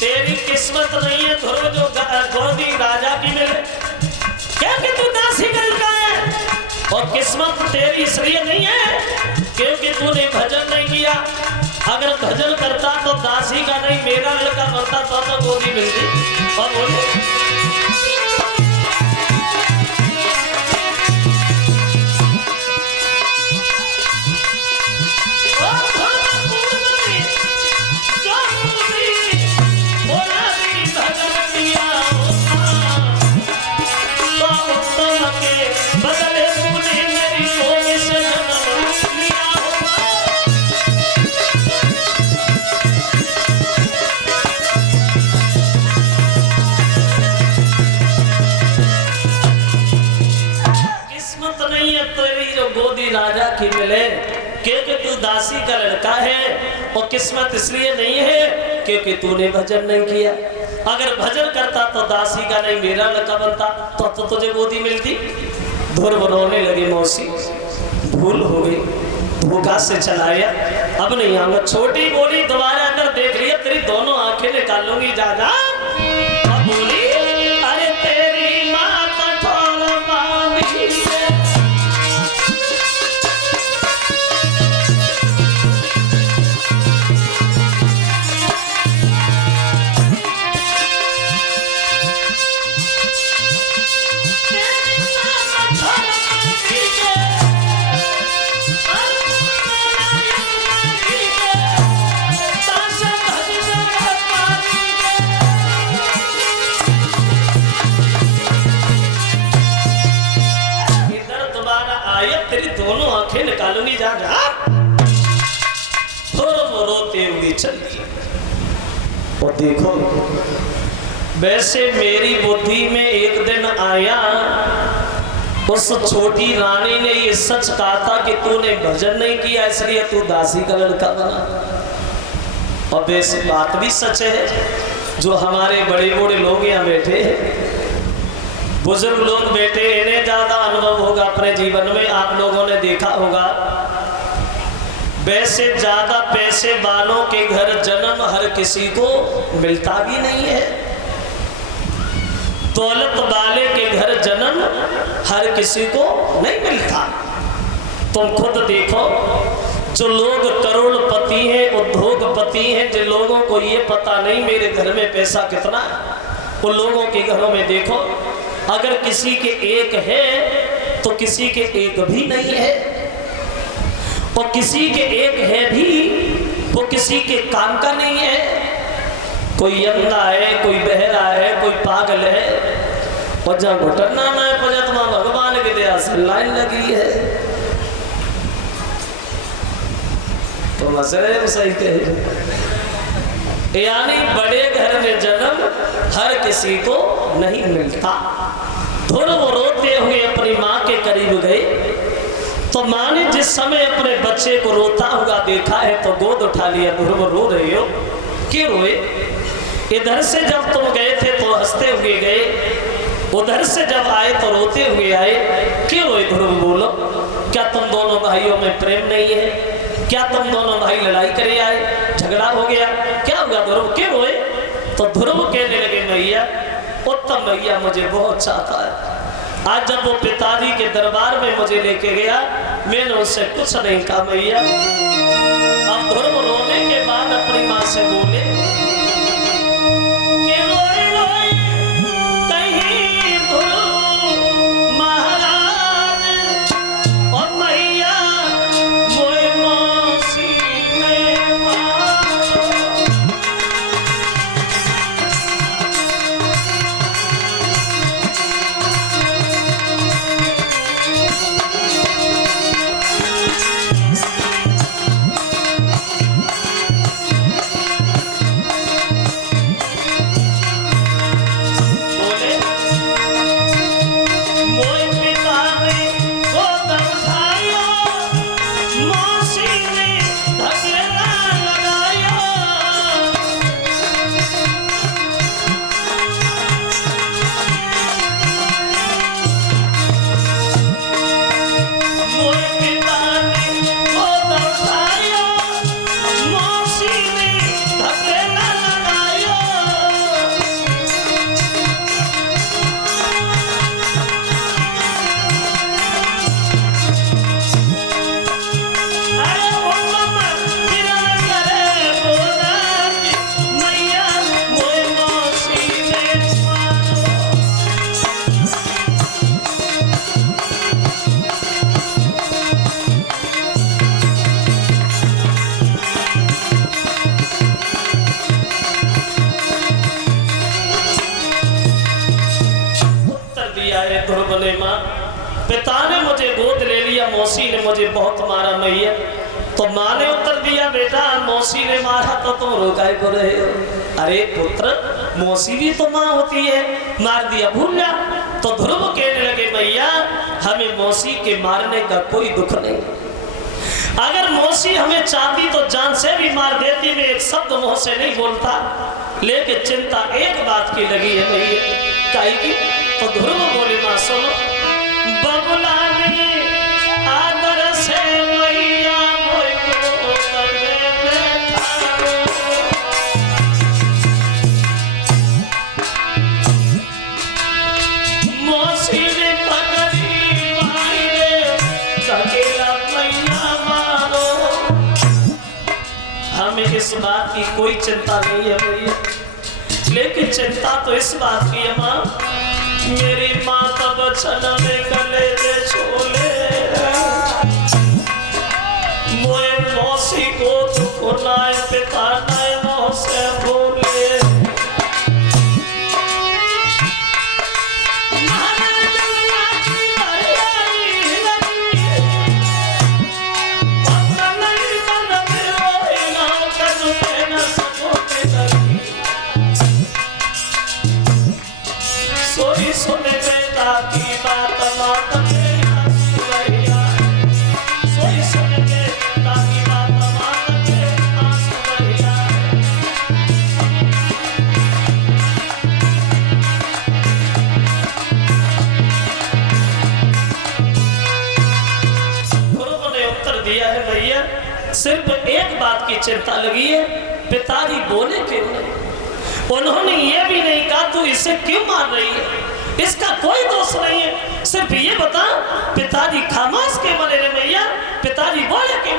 तेरी किस्मत नहीं है धुरो जो गोदी राजा की मिले, क्या कि तू दासी का लड़का है, और किस्मत तेरी इसलिए नहीं है क्योंकि तूने भजन नहीं किया। अगर भजन करता तो दासी का नहीं मेरा लड़का बनता तो गोदी मिलती। और बोले राजा की मिले क्योंकि तू दासी का लड़का है, और किस्मत इसलिए नहीं है क्योंकि तूने भजन नहीं किया। अगर भजन करता तो दासी का नहीं मेरा लड़का बनता तो तुझे गोदी मिलती। धुर रोने लगी, मौसी भूल हो गई, धोखा से चलाया, अब नहीं आऊंगा। छोटी बोली दोबारा अगर देख लिया तेरी दोनों आंखें निकाल लूंगी। जा अब बोली, अरे तेरी माँ कठोर बांधी चल दिए। और देखो वैसे मेरी बुद्धि में एक दिन आया, उस छोटी रानी ने ये सच कहा था कि तूने भजन नहीं किया इसलिए तू दासी का लड़का बना। और वैसे बात भी सच है, जो हमारे बड़े बड़े लोग यहाँ बैठे हैं, बुजुर्ग लोग बैठे, इन्हें ज्यादा अनुभव होगा अपने जीवन में। आप लोगों ने देखा होगा वैसे ज्यादा पैसे वालों के घर जन्म हर किसी को मिलता भी नहीं है, दौलत वाले के घर जन्म हर किसी को नहीं मिलता। तुम खुद देखो, जो लोग करोड़पति हैं, उद्योगपति हैं, जिन लोगों को ये पता नहीं मेरे घर में पैसा कितना है, उन लोगों के घरों में देखो, अगर किसी के एक है तो किसी के एक भी नहीं है, और किसी के एक है भी वो किसी के काम का नहीं है। कोई अंधा है, कोई बहरा है, कोई पागल है, और जहाँ घुटना में पजतमा भगवान की दया से लाइन लगी है। तो मसले सही कहे, यानी बड़े घर में जन्म हर किसी को नहीं मिलता। ध्रुव रोते हुए अपनी माँ के करीब गए, तो माँ ने जिस समय अपने बच्चे को रोता हुआ देखा है तो गोद उठा लिया। ध्रुव रो रहे हो, क्यों रोए? इधर से जब तुम गए थे तो हंसते हुए गए, उधर से जब आए तो रोते हुए आए, क्यों रोए? ध्रुव बोलो, क्या तुम दोनों भाइयों में प्रेम नहीं है? क्या तुम दोनों भाई लड़ाई करे आए, झगड़ा हो गया, क्या हुआ ध्रुव, क्यों रोए? तो ध्रुव कहने लगे, भैया उत्तम भैया मुझे बहुत चाहता है। आज जब वो पिताजी के दरबार में मुझे लेके गया, मैंने उससे कुछ नहीं कहा भैया। अब ध्रुव रोने के बाद अपनी माँ से बोले कि रोए रोए कहीं ध्रुव महाराज और मैया मोए मौसी में मारो। पिता ने मुझे गोद ले लिया, मौसी ने मुझे बहुत मारा मैया। तो माँ ने उत्तर दिया, बेटा मौसी ने मारा तो तुम रोकाए को रहे हो। अरे पुत्र, मौसी भी तो माँ होती है, मार दिया भूल जा। तो ध्रुव कहने लगे, मैया हमें मौसी के मारने का कोई दुख नहीं, अगर मौसी हमें चाहती तो जान से भी मार देती, मैं एक शब्द मुंह से नहीं बोलता, लेकिन चिंता एक बात की लगी है भैया, काहे की? तो ध्रुव बोले, माँ सुनो, बबुला ने आदर से मैया मौसी ने पकड़ी मारे सकेला मैया मारो। हमें इस बात की कोई चिंता नहीं है भैया, लेकिन चिंता तो इस बात की है माँ, मेरी माँ तब बचन में गले दे छोले, मोए मौसी को दुख नाय पिता नाय मोह से बोले। चिंता लगी है। पिताजी बोले क्यों नहीं? उन्होंने ये भी नहीं कहा तू इसे क्यों मार रही है, इसका कोई दोष नहीं है, सिर्फ ये बता। पिताजी खामोश के बने रहे भैया, पिताजी बोले क्यों?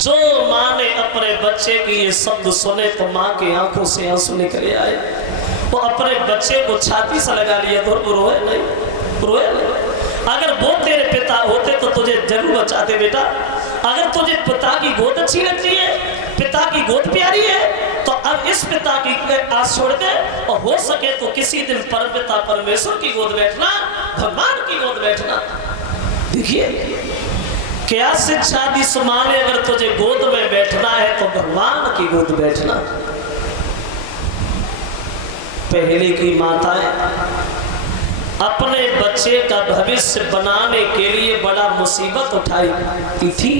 जो माँ ने अपने बच्चे की ये शब्द सुने तो माँ की आंखों से आंसू निकले आए। वो अपने बच्चे को छाती से लगा लिया तो रोए नहीं, रोए नहीं। अगर वो तेरे पिता होते तो तुझे जरूर बचाते बेटा। अगर तुझे पिता की गोद अच्छी लगती है, पिता की गोद प्यारी है, तो अब इस पिता की आस छोड़ दे और हो सके तो किसी दिन परमपिता परमेश्वर की गोद बैठना, भगवान की गोद बैठना। देखिए क्या शिक्षा दी सुमा ने, अगर तुझे गोद में बैठना है तो भगवान की गोद बैठना। पहले की माताएं अपने बच्चे का भविष्य बनाने के लिए बड़ा मुसीबत उठाई थी,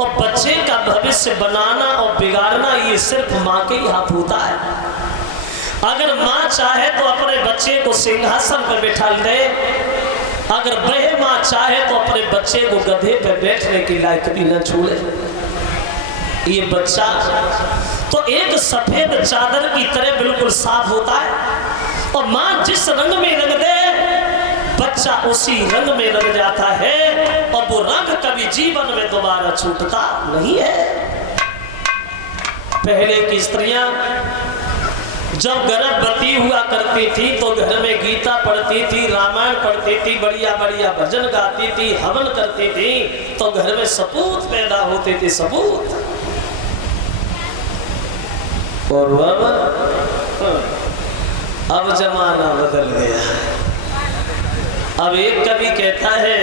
और बच्चे का भविष्य बनाना और बिगाड़ना ये सिर्फ माँ के ही हाथ होता है। अगर माँ चाहे तो अपने बच्चे को सिंहासन पर बैठा दे, अगर वह माँ चाहे तो अपने बच्चे को गधे पर बैठने की लायक भी न छोड़े। ये बच्चा तो एक सफेद चादर की तरह बिल्कुल साफ होता है, और माँ जिस रंग में रंग दे बच्चा उसी रंग में रंग जाता है, और वो रंग कभी जीवन में दोबारा छूटता नहीं है। पहले की स्त्रियां जब गर्भवती हुआ करती थी तो घर में गीता पढ़ती थी, रामायण पढ़ती थी, बढ़िया बढ़िया भजन गाती थी, हवन करती थी, तो घर में सपूत पैदा होते थे, सपूत। और अब जमाना बदल गया। अब एक कवि कहता है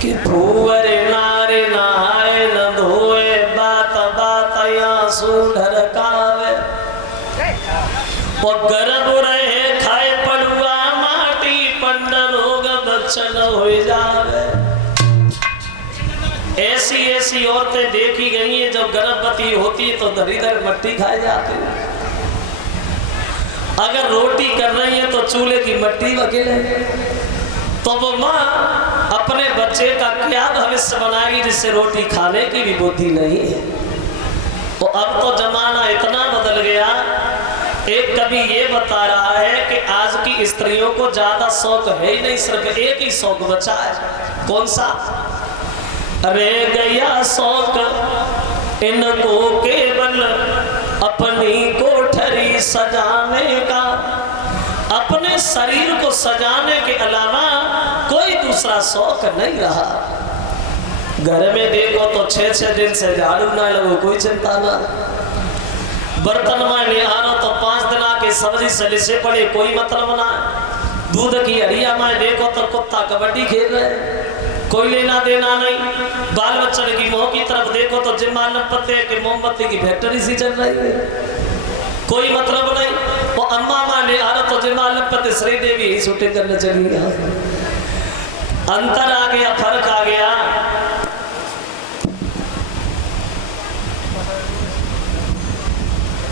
कि भूवर नारे नहाए न धोए, बात बात आंसू ढरकावे, और गर्भ रहे खाए पड़ुआ माटी, पंडन होगा बच्चन हो जावे। ऐसी ऐसी औरतें देखी गई हैं जब गर्भवती होती है तो धरी धर मट्टी खाए जाते हैं। अगर रोटी कर रही है तो चूल्हे की मट्टी वकील है, तो वो माँ अपने बच्चे का क्या भविष्य बनाएगी जिससे रोटी खाने की भी बुद्धि नहीं है। तो अब तो जमाना इतना बदल गया। एक कवि ये बता रहा है कि आज की स्त्रियों को ज्यादा शौक है ही नहीं, सिर्फ एक ही शौक बचा है। कौन सा? रह गया शौक इनको केवल अपनी कोठरी सजाने का, अपने शरीर को सजाने के अलावा कोई दूसरा शौक नहीं रहा। घर में देखो तो 6-6 दिन से झाड़ू ना लगो, कोई चिंता ना। बर्तन में निहारो तो 5 दिन के सब्जी से लिसे पड़े, कोई मतलब ना। दूध की हड़िया में देखो तो कुत्ता कबड्डी खेल रहे, कोई लेना देना नहीं। बाल बच्चन की मुंह की तरफ देखो तो जिम्मा पत्ते के मोमबत्ती की फैक्ट्री सी चल रही है, कोई मतलब नहीं। वो अम्मा माँ ने आ तो जिम्मा पत्ते श्रीदेवी ही शूटिंग करने चली गया। अंतर आ गया, फर्क आ गया।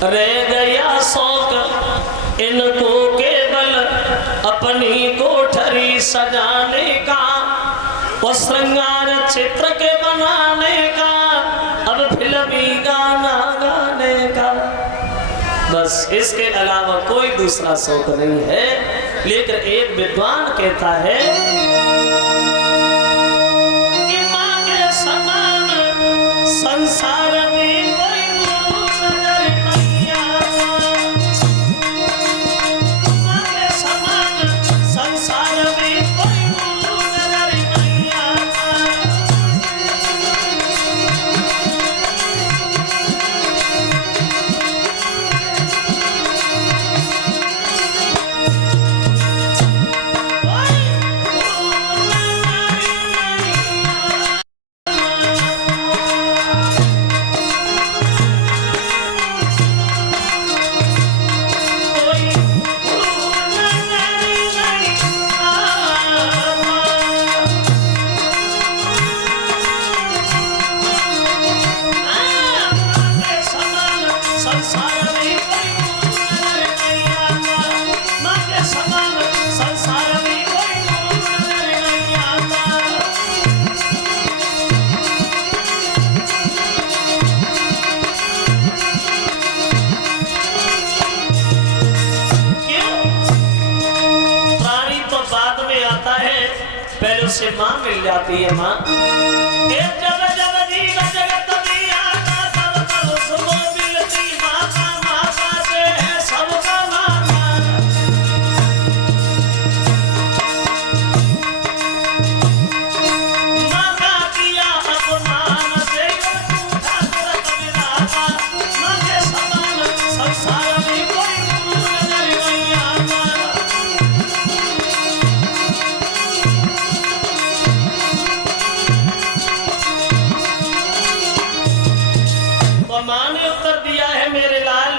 रह गया शौक इनको केवल अपनी कोठरी सजाने का, और श्रृंगार चित्र के बनाने का, अब फिल्मी गाना गाने का, बस इसके अलावा कोई दूसरा शौक नहीं है। लेकिन एक विद्वान कहता है कि माँ के समान संसार में कोई नजर नहीं आता, माँ के समान संसार में कोई नजर नहीं आता। उसे माँ मिल जाती है। माँ जब जब जीव जगत में आता तब तब उसको मिलती माता, माता से है सबका नाता। माता किया अपमान से उठा तुरंत विधाता, माँ के समान संसार में कोई नजर नहीं आता। माँ ने उत्तर दिया है मेरे लाल,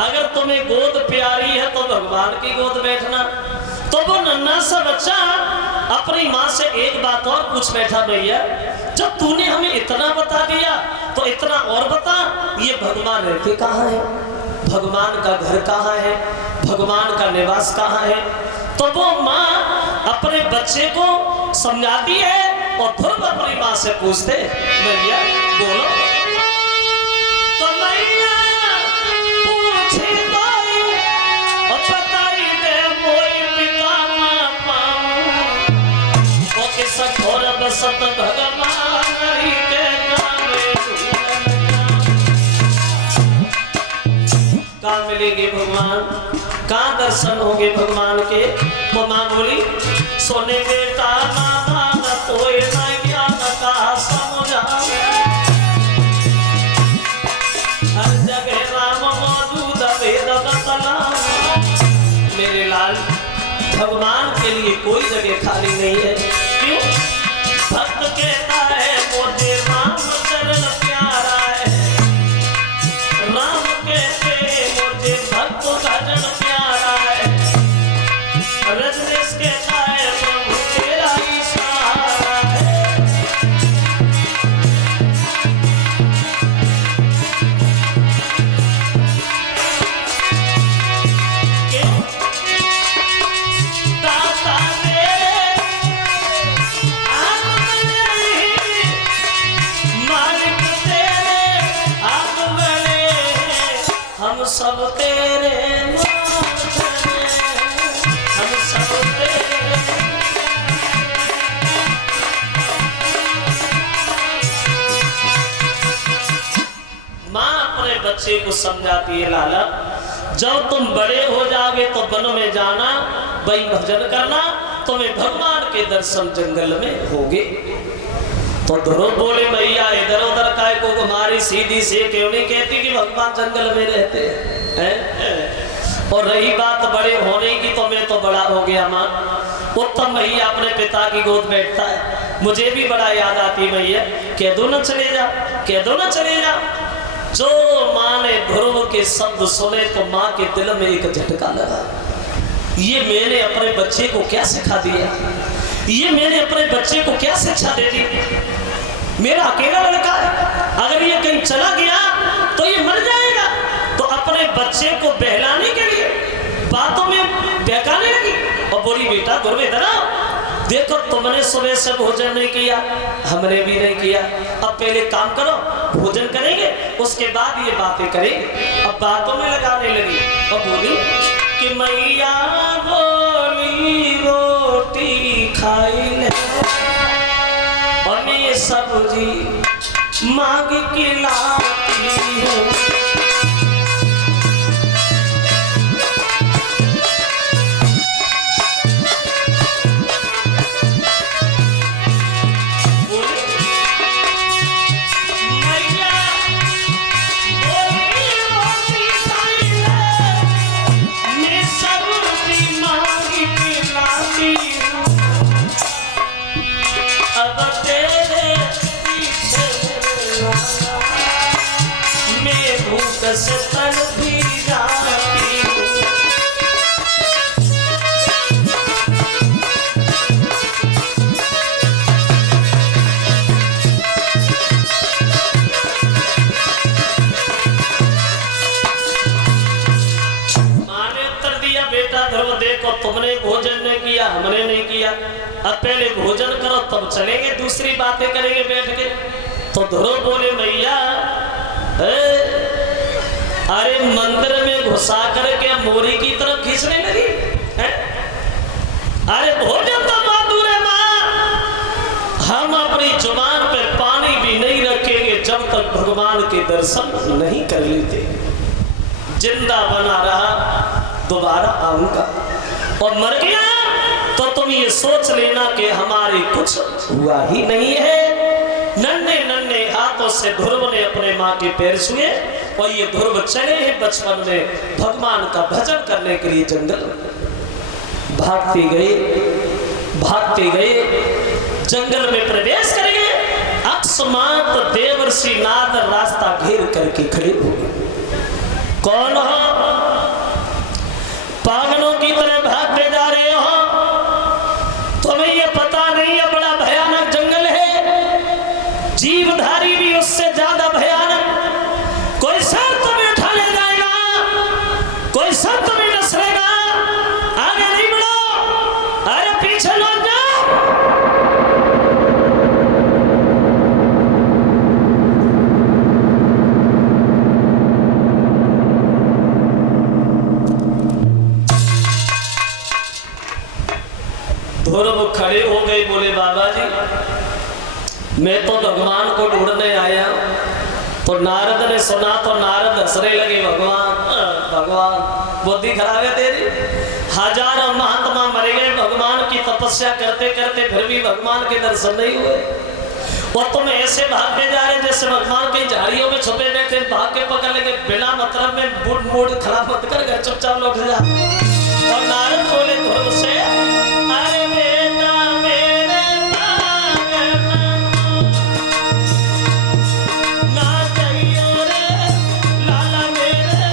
अगर तुम्हें गोद प्यारी है तो भगवान की गोद बैठना। तो वो नन्हा सा बच्चा अपनी माँ से एक बात और पूछ बैठा, भैया जब तूने हमें इतना बता दिया तो इतना और बता, ये भगवान रहते कहाँ है, भगवान का घर कहाँ है, भगवान का निवास कहाँ है। तो वो माँ अपने बच्चे को समझाती है और ध्रुव अपनी माँ से पूछते, भैया बोलो। तो मैया पूछी कोई और बताई दे मोई पिता माँ पाऊँ, वो किस घोर बसत भगवान हरि के नामे। कहाँ मिलेंगे भगवान, कहाँ दर्शन होंगे भगवान के। तो माँ बोली, सोने बेटा माता तो ज्ञान का समझावे, हर जगह राम मौजूद वेद बतलावे। मेरे लाल भगवान के लिए कोई जगह खाली नहीं है। क्यों? भक्त कहता है मुझे राम चरण प्यारा है, राम कहते मुझे भक्त भजन प्यारा है, रजनीश कहता है प्रभु तेरा ही सहारा है। दाता मेरे आप मेरे, मालिक तेरे आप बड़े, हम सब तेरे मालिक हैं, हम सब तेरे। माँ अपने बच्चे को समझाती है, लाला जब तुम बड़े हो जाओगे तो वन में जाना, वही भजन करना, तुम्हें भगवान के दर्शन जंगल में होगे। तो ध्रुव बोले, भैया इधर उधर काय को तुम्हारी सीधी से क्यों नहीं कहती कि भगवान जंगल में रहते हैं। और रही बात बड़े होने की, तो मैं तो बड़ा हो गया माँ। उत्तम भैया अपने पिता की गोद बैठता है, मुझे भी बड़ा याद आती भैया, कह दो न चले जा, कह दो न चले जा। जो माँ ने ध्रुव के शब्द सुने तो माँ के दिल में एक झटका लगा, ये मैंने अपने बच्चे को क्या सिखा दिया, ये मैंने अपने बच्चे को क्या शिक्षा दे दी। मेरा अकेला लड़का है, अगर ये कहीं चला गया तो ये मर जाएगा। तो अपने बच्चे को बहलाने के लिए बातों में बहकाने लगी और बोली, बेटा ध्रुव इधर आओ, देखो तुमने सुबह से भोजन नहीं किया, हमने भी नहीं किया, अब पहले काम करो, भोजन करेंगे, उसके बाद ये बातें करेंगे। अब बातों में लगाने लगी और बोली कि मैया बोली रोटी खाई ले और मैं सब्जी मांग के लाती हूँ। तुमने भोजन नहीं किया, हमने नहीं किया, अब पहले भोजन करो तब चलेंगे, दूसरी बातें करेंगे बैठ के। तो ध्रुव बोले, भैया अरे मंदिर में घुसा करके मोरी की तरफ खींचने लगी है? अरे भोजन तो बहुत दूर है माँ, अपनी जुबान पे पानी भी नहीं रखेंगे जब तक भगवान के दर्शन नहीं कर लेते। जिंदा बना रहा दोबारा आऊंगा, और मर गया तो तुम ये सोच लेना कि हमारे कुछ हुआ ही नहीं है। नन्हे नन्हे हाथों से ध्रुव ने अपने माँ के पैर छुए, और ये ध्रुव चले हैं बचपन में भगवान का भजन करने के लिए जंगल। भागते गए जंगल में प्रवेश करेंगे। अकस्मात देवर्षि नारद रास्ता घेर करके खड़े हो गए। कौन हो? पागलों की तरह भागते जा रहे हो? तुम्हें ये पता नहीं है बड़ा भयानक जंगल है, जीवधारी भी उससे ज्यादा भयानक। कोई सर तुम्हें उठा ले जाएगा, कोई सर तुम्हें नस लेगा। आगे नहीं बढ़ो, अरे पीछे लौट जाओ। ध्रुव खड़े हो गए, बोले बाबा जी मैं तो भगवान को ढूंढने आया। तो नारद ने सुना तो नारद हंसने लगे। भगवान बुद्धि खराब है तेरी। हजारों महात्मा मर गए भगवान की तपस्या करते करते, फिर भी भगवान के दर्शन नहीं हुए। और तुम ऐसे भागते जा रहे जैसे भगवान के झाड़ियों में छुपे बैठे, भाग के पकड़ लेंगे बिना मतलब में। मूड खराब मत कर, घर चुपचाप लौट जा। और नारद बोले ध्रुव से, अरे बेटा मेरे ना जाइयो रे लाला मेरे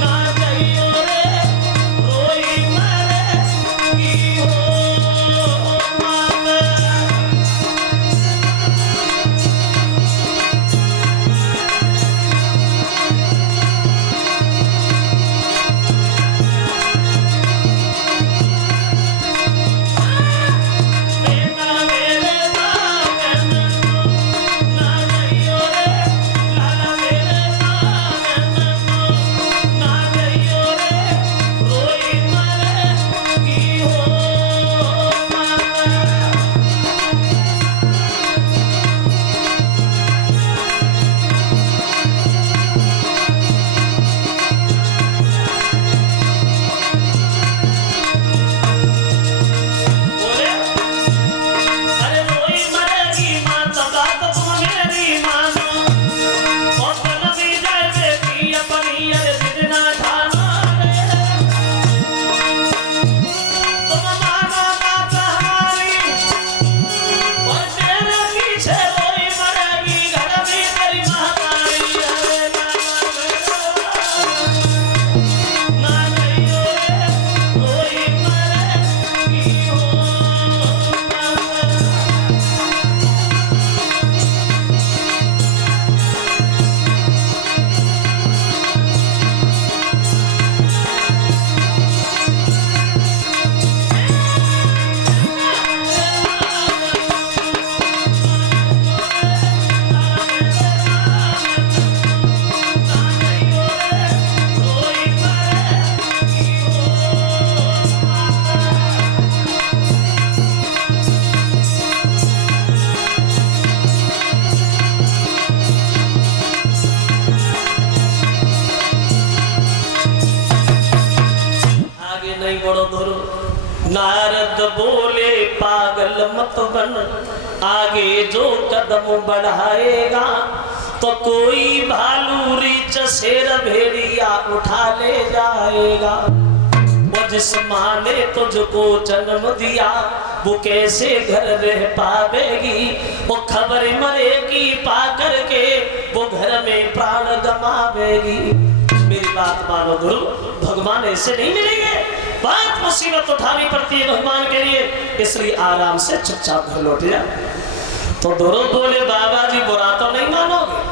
ना जाइयो रे, रोई मरे की हो माता। नारद बोले पागल मत बन, आगे जो कदम बढ़ाएगा तो कोई भालू रीछ शेर भेड़िया उठा ले जाएगा। वो जिस माँ ने तुझको जन्म दिया वो कैसे घर रह पावेगी, वो खबर मरेगी पा करके वो घर में प्राण गमावेगी। मेरी बात मानो ध्रुव, भगवान ऐसे नहीं मिलेंगे। बात मुसीबत उठानी पड़ती है भगवान के लिए, इसलिए आराम से चुपचाप घर लौट जा। तो ध्रुव बोले बाबा जी बुरा तो नहीं मानोगे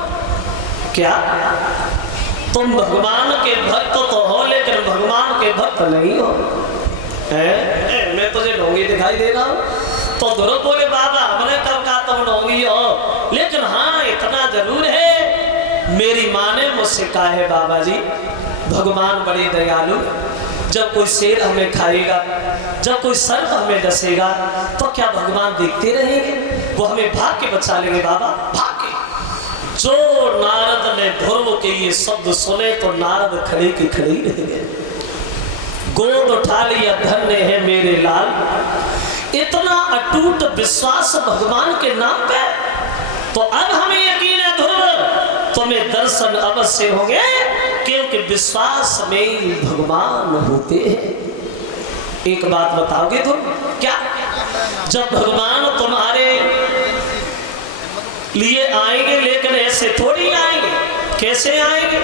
क्या? तुम भगवान के भक्त तो हो लेकिन भगवान के भक्त नहीं हो। मैं तुझे ढोंगी दिखाई दे रहा हूँ। तो ध्रुव बोले बाबा हमने कब कहा तुम ढोंगी हो, लेकिन हाँ इतना जरूर है मेरी माँ ने मुझसे कहा है बाबा जी भगवान बड़े दयालु, जब कोई शेर हमें खाएगा, जब कोई सर्प हमें डसेगा, तो क्या भगवान देखते रहेंगे? वो हमें भाग के बचा लेंगे बाबा, भाग के। जो नारद ने ध्रुव के ये शब्द सुने तो नारद खड़े के खड़े ही रह गए। गोद उठा लिया, धन्य है मेरे लाल। इतना अटूट विश्वास भगवान के नाम पे। तो अब हमें यकीन है ध्रुव तुम्हें दर्शन अवश्य होंगे, क्योंकि विश्वास में भगवान होते हैं। एक बात बताओगे तुम क्या? जब भगवान तुम्हारे लिए आएंगे, लेकिन ऐसे थोड़ी आएंगे, कैसे आएंगे?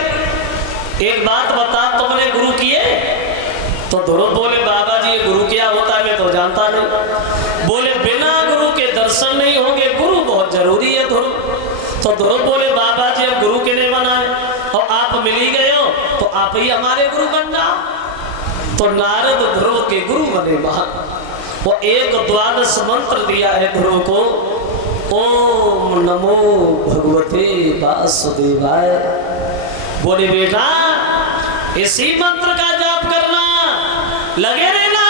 एक बात बता, तुमने गुरु किए? तो ध्रुव बोले बाबा जी ये गुरु क्या होता है मैं तो जानता नहीं। बोले बिना गुरु के दर्शन नहीं होंगे, गुरु बहुत जरूरी है ध्रुव। तो ध्रुव बोले बाबा जी अब गुरु के लिए बनाए और आप मिल ही गए हो तो आप ही हमारे गुरु बन जाओ। तो नारद ध्रुव के गुरु बने वहां। वो एक द्वादश मंत्र दिया है ध्रुव को, ओम नमो भगवते वासुदेवाय। बोले बेटा इसी मंत्र का जाप करना, लगे रहना।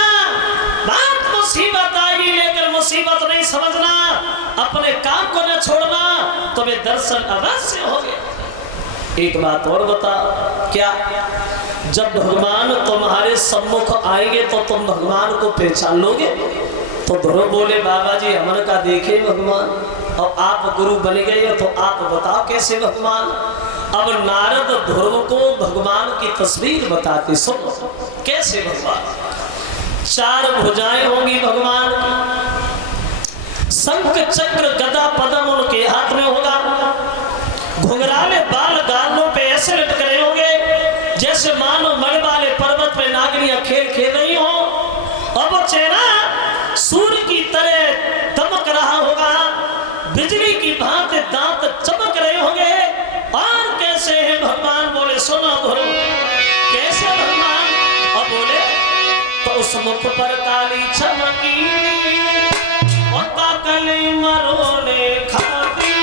बात मुसीबत आएगी लेकिन मुसीबत नहीं समझना, अपने काम को न छोड़ना, तुम्हें दर्शन अवश्य होंगे। एक बात और बता, क्या? जब भगवान तुम्हारे सम्मुख आएंगे तो तुम भगवान को पहचान लोगे? तो ध्रुव बोले बाबा जी हमन का देखे भगवान, और आप गुरु बन गए हो तो आप बताओ कैसे भगवान? अब नारद ध्रुव को भगवान की तस्वीर बताते, सुनो कैसे भगवान। 4 भुजाएं होंगी भगवान की, शंख चक्र गदा पद्म उनके हाथ में होगा, घुंघराले बाल गालों पे ऐसे लटक रहे होंगे जैसे मानो मड़ वाले पर्वत पे नागरियां खेल खेल रही हो। अब वो चेहरा सूर्य की तरह दमक रहा होगा, बिजली की भांति दांत चमक रहे होंगे। और कैसे है भगवान? बोले सुनो ध्रुव कैसे भगवान? और बोले तो उस मुख पर काली चमकी और काकली मरोने खाती,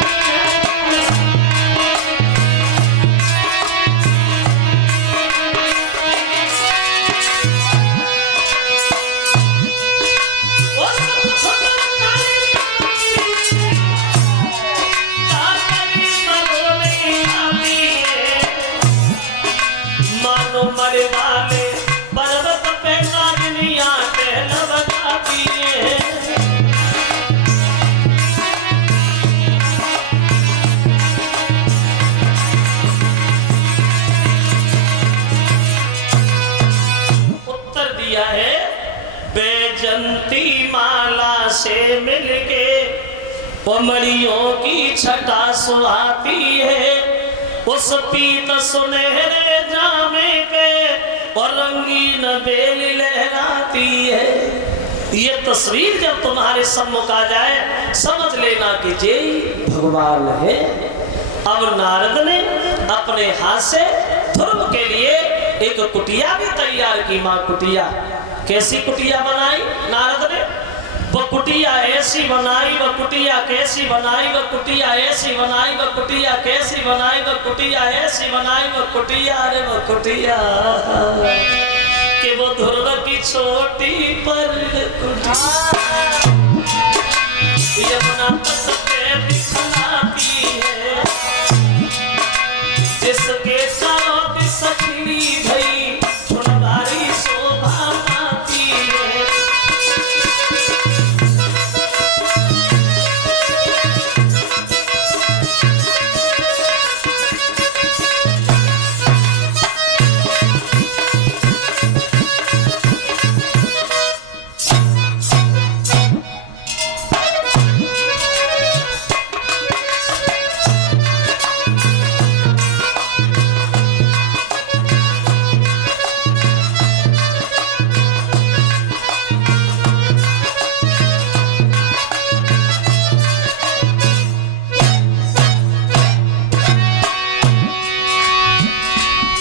मरे वाले पर्वत पे नागनिया टहल बजाती है। उत्तर दिया है बैजंती माला से मिलके मड़ियों की छटा सुहाती है। उस पीत सुनहरे जामे पे और रंगीन बेल लहराती है। ये तस्वीर जब तुम्हारे सम्मुख आ जाए समझ लेना कि जे भगवान है। अब नारद ने अपने हाथ से ध्रुव के लिए एक कुटिया भी तैयार की। माँ कुटिया, कैसी कुटिया बनाई नारद ने? वह कुटिया ऐसी बनाई, वह कुटिया कैसी बनाई, वह कुटिया ऐसी बनाई, वह कुटिया कैसी बनाई, वह कुटिया ऐसी बनाई, वह कुटिया, अरे वह कुटिया कि वो ध्रुव की छोटी पर कुटिया यमुना तट पे दिखलाती है, जिसके चारों दिस खिली भई फुलवारी शोभा पाती है।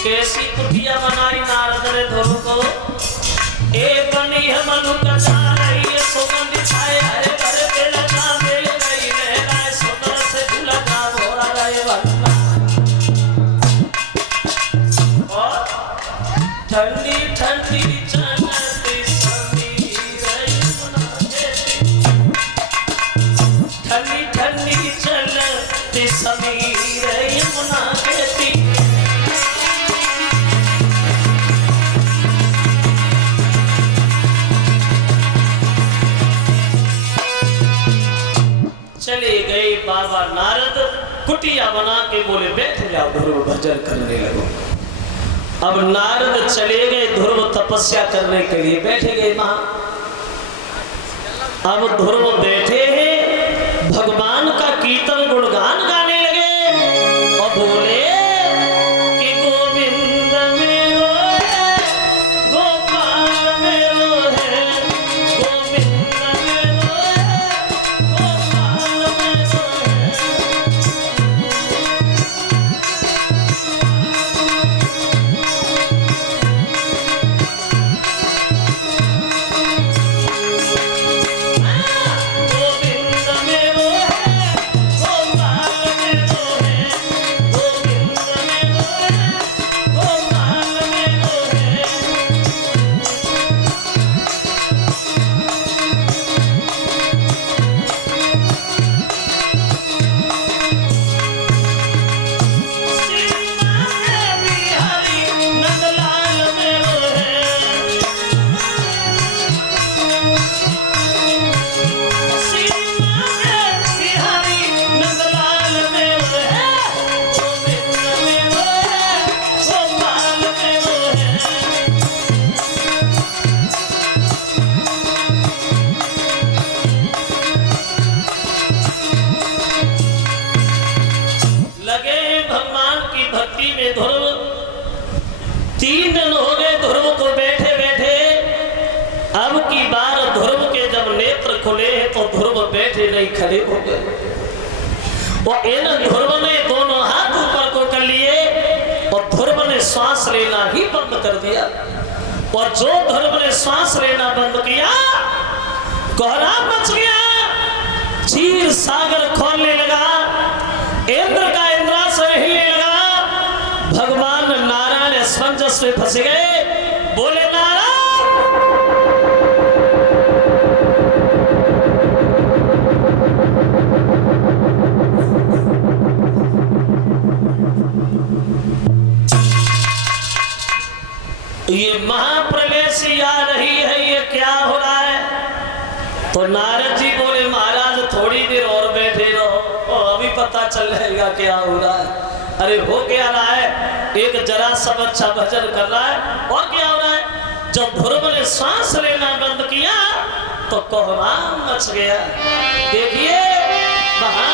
कैसी कुटिया बनाई नारद ने ध्रुव को? एक बनी है मनु का चार है सुगंध छाए हरे भरे बेला का बेल गई लहराए सुंदर से झूला का भोरा रहे वन्ना। और ठंडी ठंडी बना के बोले बैठ जाओ ध्रुव भजन करने लगो। अब नारद चले गए, ध्रुव तपस्या करने के लिए बैठे गए वहां। अब ध्रुव बैठे हैं, भगवान का कीर्तन गुणगान गाने लगे और बोले कि गोविंद मेरो है, गोपाल मेरो है, गोविंद मेरो है, गोपाल मेरो है। ध्रुव 3 दिन हो गए ध्रुव को बैठे बैठे। अब की बार ध्रुव के जब नेत्र खुले तो ध्रुव बैठे नहीं खड़े हो गए। और इन ध्रुव ने दोनों हाथ ऊपर को कर लिए और ध्रुव ने श्वास लेना ही बंद कर दिया। और जो ध्रुव ने श्वास लेना बंद किया, कोहराम मच गया, क्षीर सागर खोलने लगा, इंद्र का इंद्रासन हिलने लगा। भगवान नारायण असमंजस में फंस गए, बोले नारायण ये महाप्रवेशी आ रही है, ये क्या हो रहा है? तो नारद जी बोले महाराज थोड़ी देर और बैठे रहो, अभी पता चल जाएगा क्या हो रहा है। अरे हो क्या रहा है? एक जरा सब अच्छा भजन कर रहा है। और क्या हो रहा है? जब ध्रुव ने सांस लेना बंद किया तो कोहराम मच गया। देखिए वहां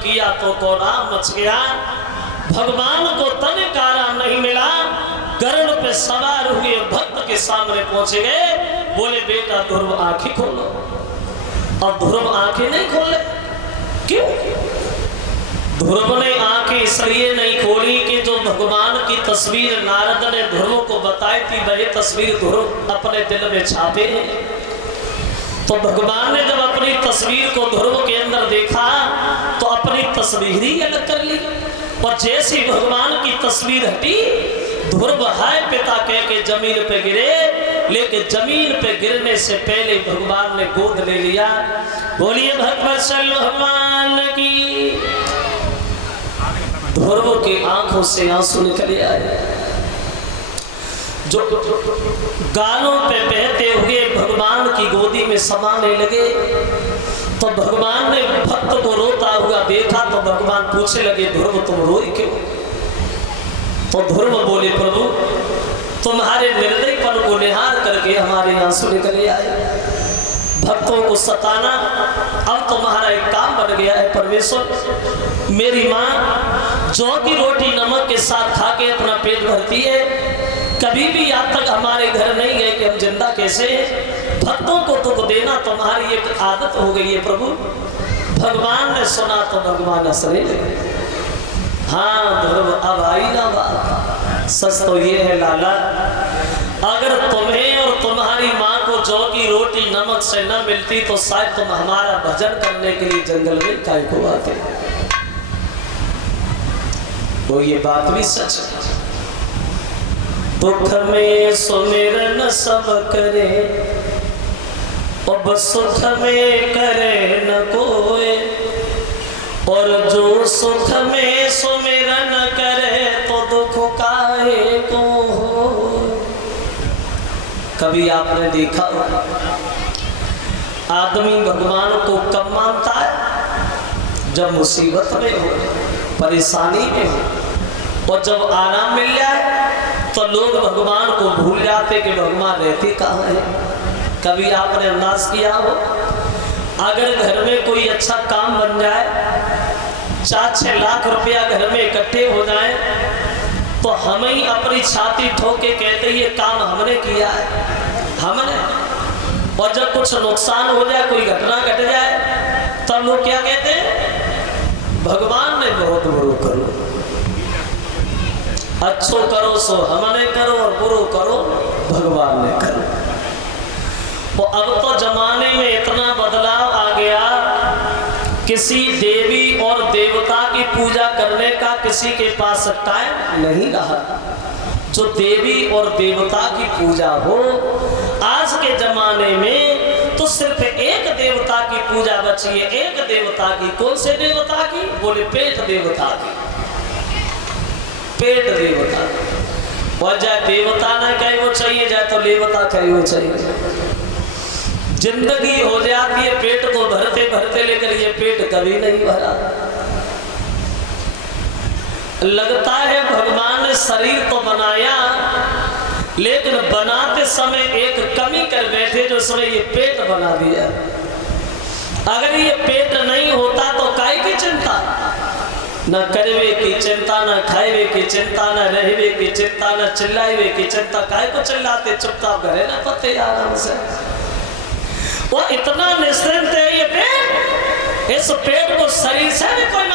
किया तो कोहराम मच गया। भगवान को तनिक आराम नहीं मिला, गरुड़ पे सवार हुए भक्त के सामने पहुंचे गए, बोले बेटा ध्रुव आंखें खोलो। और ध्रुव आंखें नहीं खोले, क्यों? ध्रुव ने आंखें इसलिए नहीं खोली कि जो भगवान की तस्वीर नारद ने ध्रुव को बताई थी, वही तस्वीर ध्रुव अपने दिल में छापे हैं। तो भगवान ने जब अपनी तस्वीर को ध्रुव के अंदर देखा तो अपनी तस्वीर ही अलग कर ली। और जैसी भगवान की तस्वीर हटी, ध्रुव हाय पिता कह के जमीन पे गिरे, लेकिन जमीन पे गिरने से पहले भगवान ने गोद ले लिया। बोलिए भगवत्सल भगवान की। ध्रुव की आंखों से आंसू निकल आए, जो गालों पे बहते हुए भगवान की गोदी में समाने लगे। तो भगवान ने भक्त को रोता हुआ देखा तो भगवान पूछने लगे ध्रुव तुम रोए क्यों? तो ध्रुव बोले प्रभु तुम्हारे निर्दयपन को निहार करके हमारे आंसू निकल आए। भक्तों को सताना। अब तुम्हारा एक काम बन गया है परमेश्वर। मेरी माँ जौ की रोटी नमक के साथ खा के अपना पेट भरती है, कभी भी आज तक हमारे घर नहीं है कि हम जिंदा कैसे हैं। भक्तों को दुख देना तुम्हारी एक आदत हो गई है प्रभु। भगवान ने सुना तो भगवान हंस रहे। हाँ ध्रुव अब आई ना बात। सच तो ये है लाला, अगर तुम्हें और तुम्हारी माँ को जौ की रोटी नमक से न मिलती तो शायद तुम हमारा भजन करने के लिए जंगल में काय को आते। तो ये बात भी सच है। दुख में सुमिरन सब करे, अब सुख में करे न कोई, और जो सुख में सुमिरन करे तो दुख काहे को हो। कभी आपने देखा आदमी भगवान को कब मानता है? जब मुसीबत में हो, परेशानी में हो, और जब आराम मिल जाए तो लोग भगवान को भूल जाते कि भगवान रहते कहाँ है। कभी आपने अंदाज किया हो, अगर घर में कोई अच्छा काम बन जाए, 4-6 लाख रुपया घर में इकट्ठे हो जाए, तो हम ही अपनी छाती ठोक के कहते ये काम हमने किया है, हमने। और जब कुछ नुकसान हो जाए, कोई घटना घट जाए, तब लोग क्या कहते हैं? भगवान ने बहुत बुरो करो, अच्छो करो सो हमने करो, और बुरो करो भगवान ने करो। तो अब तो जमाने में इतना बदलाव आ गया, किसी देवी और देवता की पूजा करने का किसी के पास टाइम नहीं रहा। जो देवी और देवता की पूजा हो, आज के जमाने में तो सिर्फ एक देवता की पूजा बची है। एक देवता की। कौन से देवता की? बोले पेट देवता की। पेट देवता। और जाए देवता ना कहे वो चाहिए, जाए तो देवता कहे वो चाहिए। जिंदगी हो जाती है पेट को भरते भरते, लेकर ये पेट कभी नहीं भरा। लगता है भगवान ने शरीर तो बनाया, लेकिन बनाते समय एक कमी कर बैठे, जो समय ये पेट बना दिया। अगर ये पेट नहीं होता तो काय की चिंता? न करवे की चिंता, न खाएवे की चिंता, न रहवे की चिंता, न चिल्लाएवे की चिंता। काय को चिल्लाते? चुपचाप घरे न पते आराम से। वो इतना निश्चिंत है ये पेट, इस पेट को शरीर से भी कोई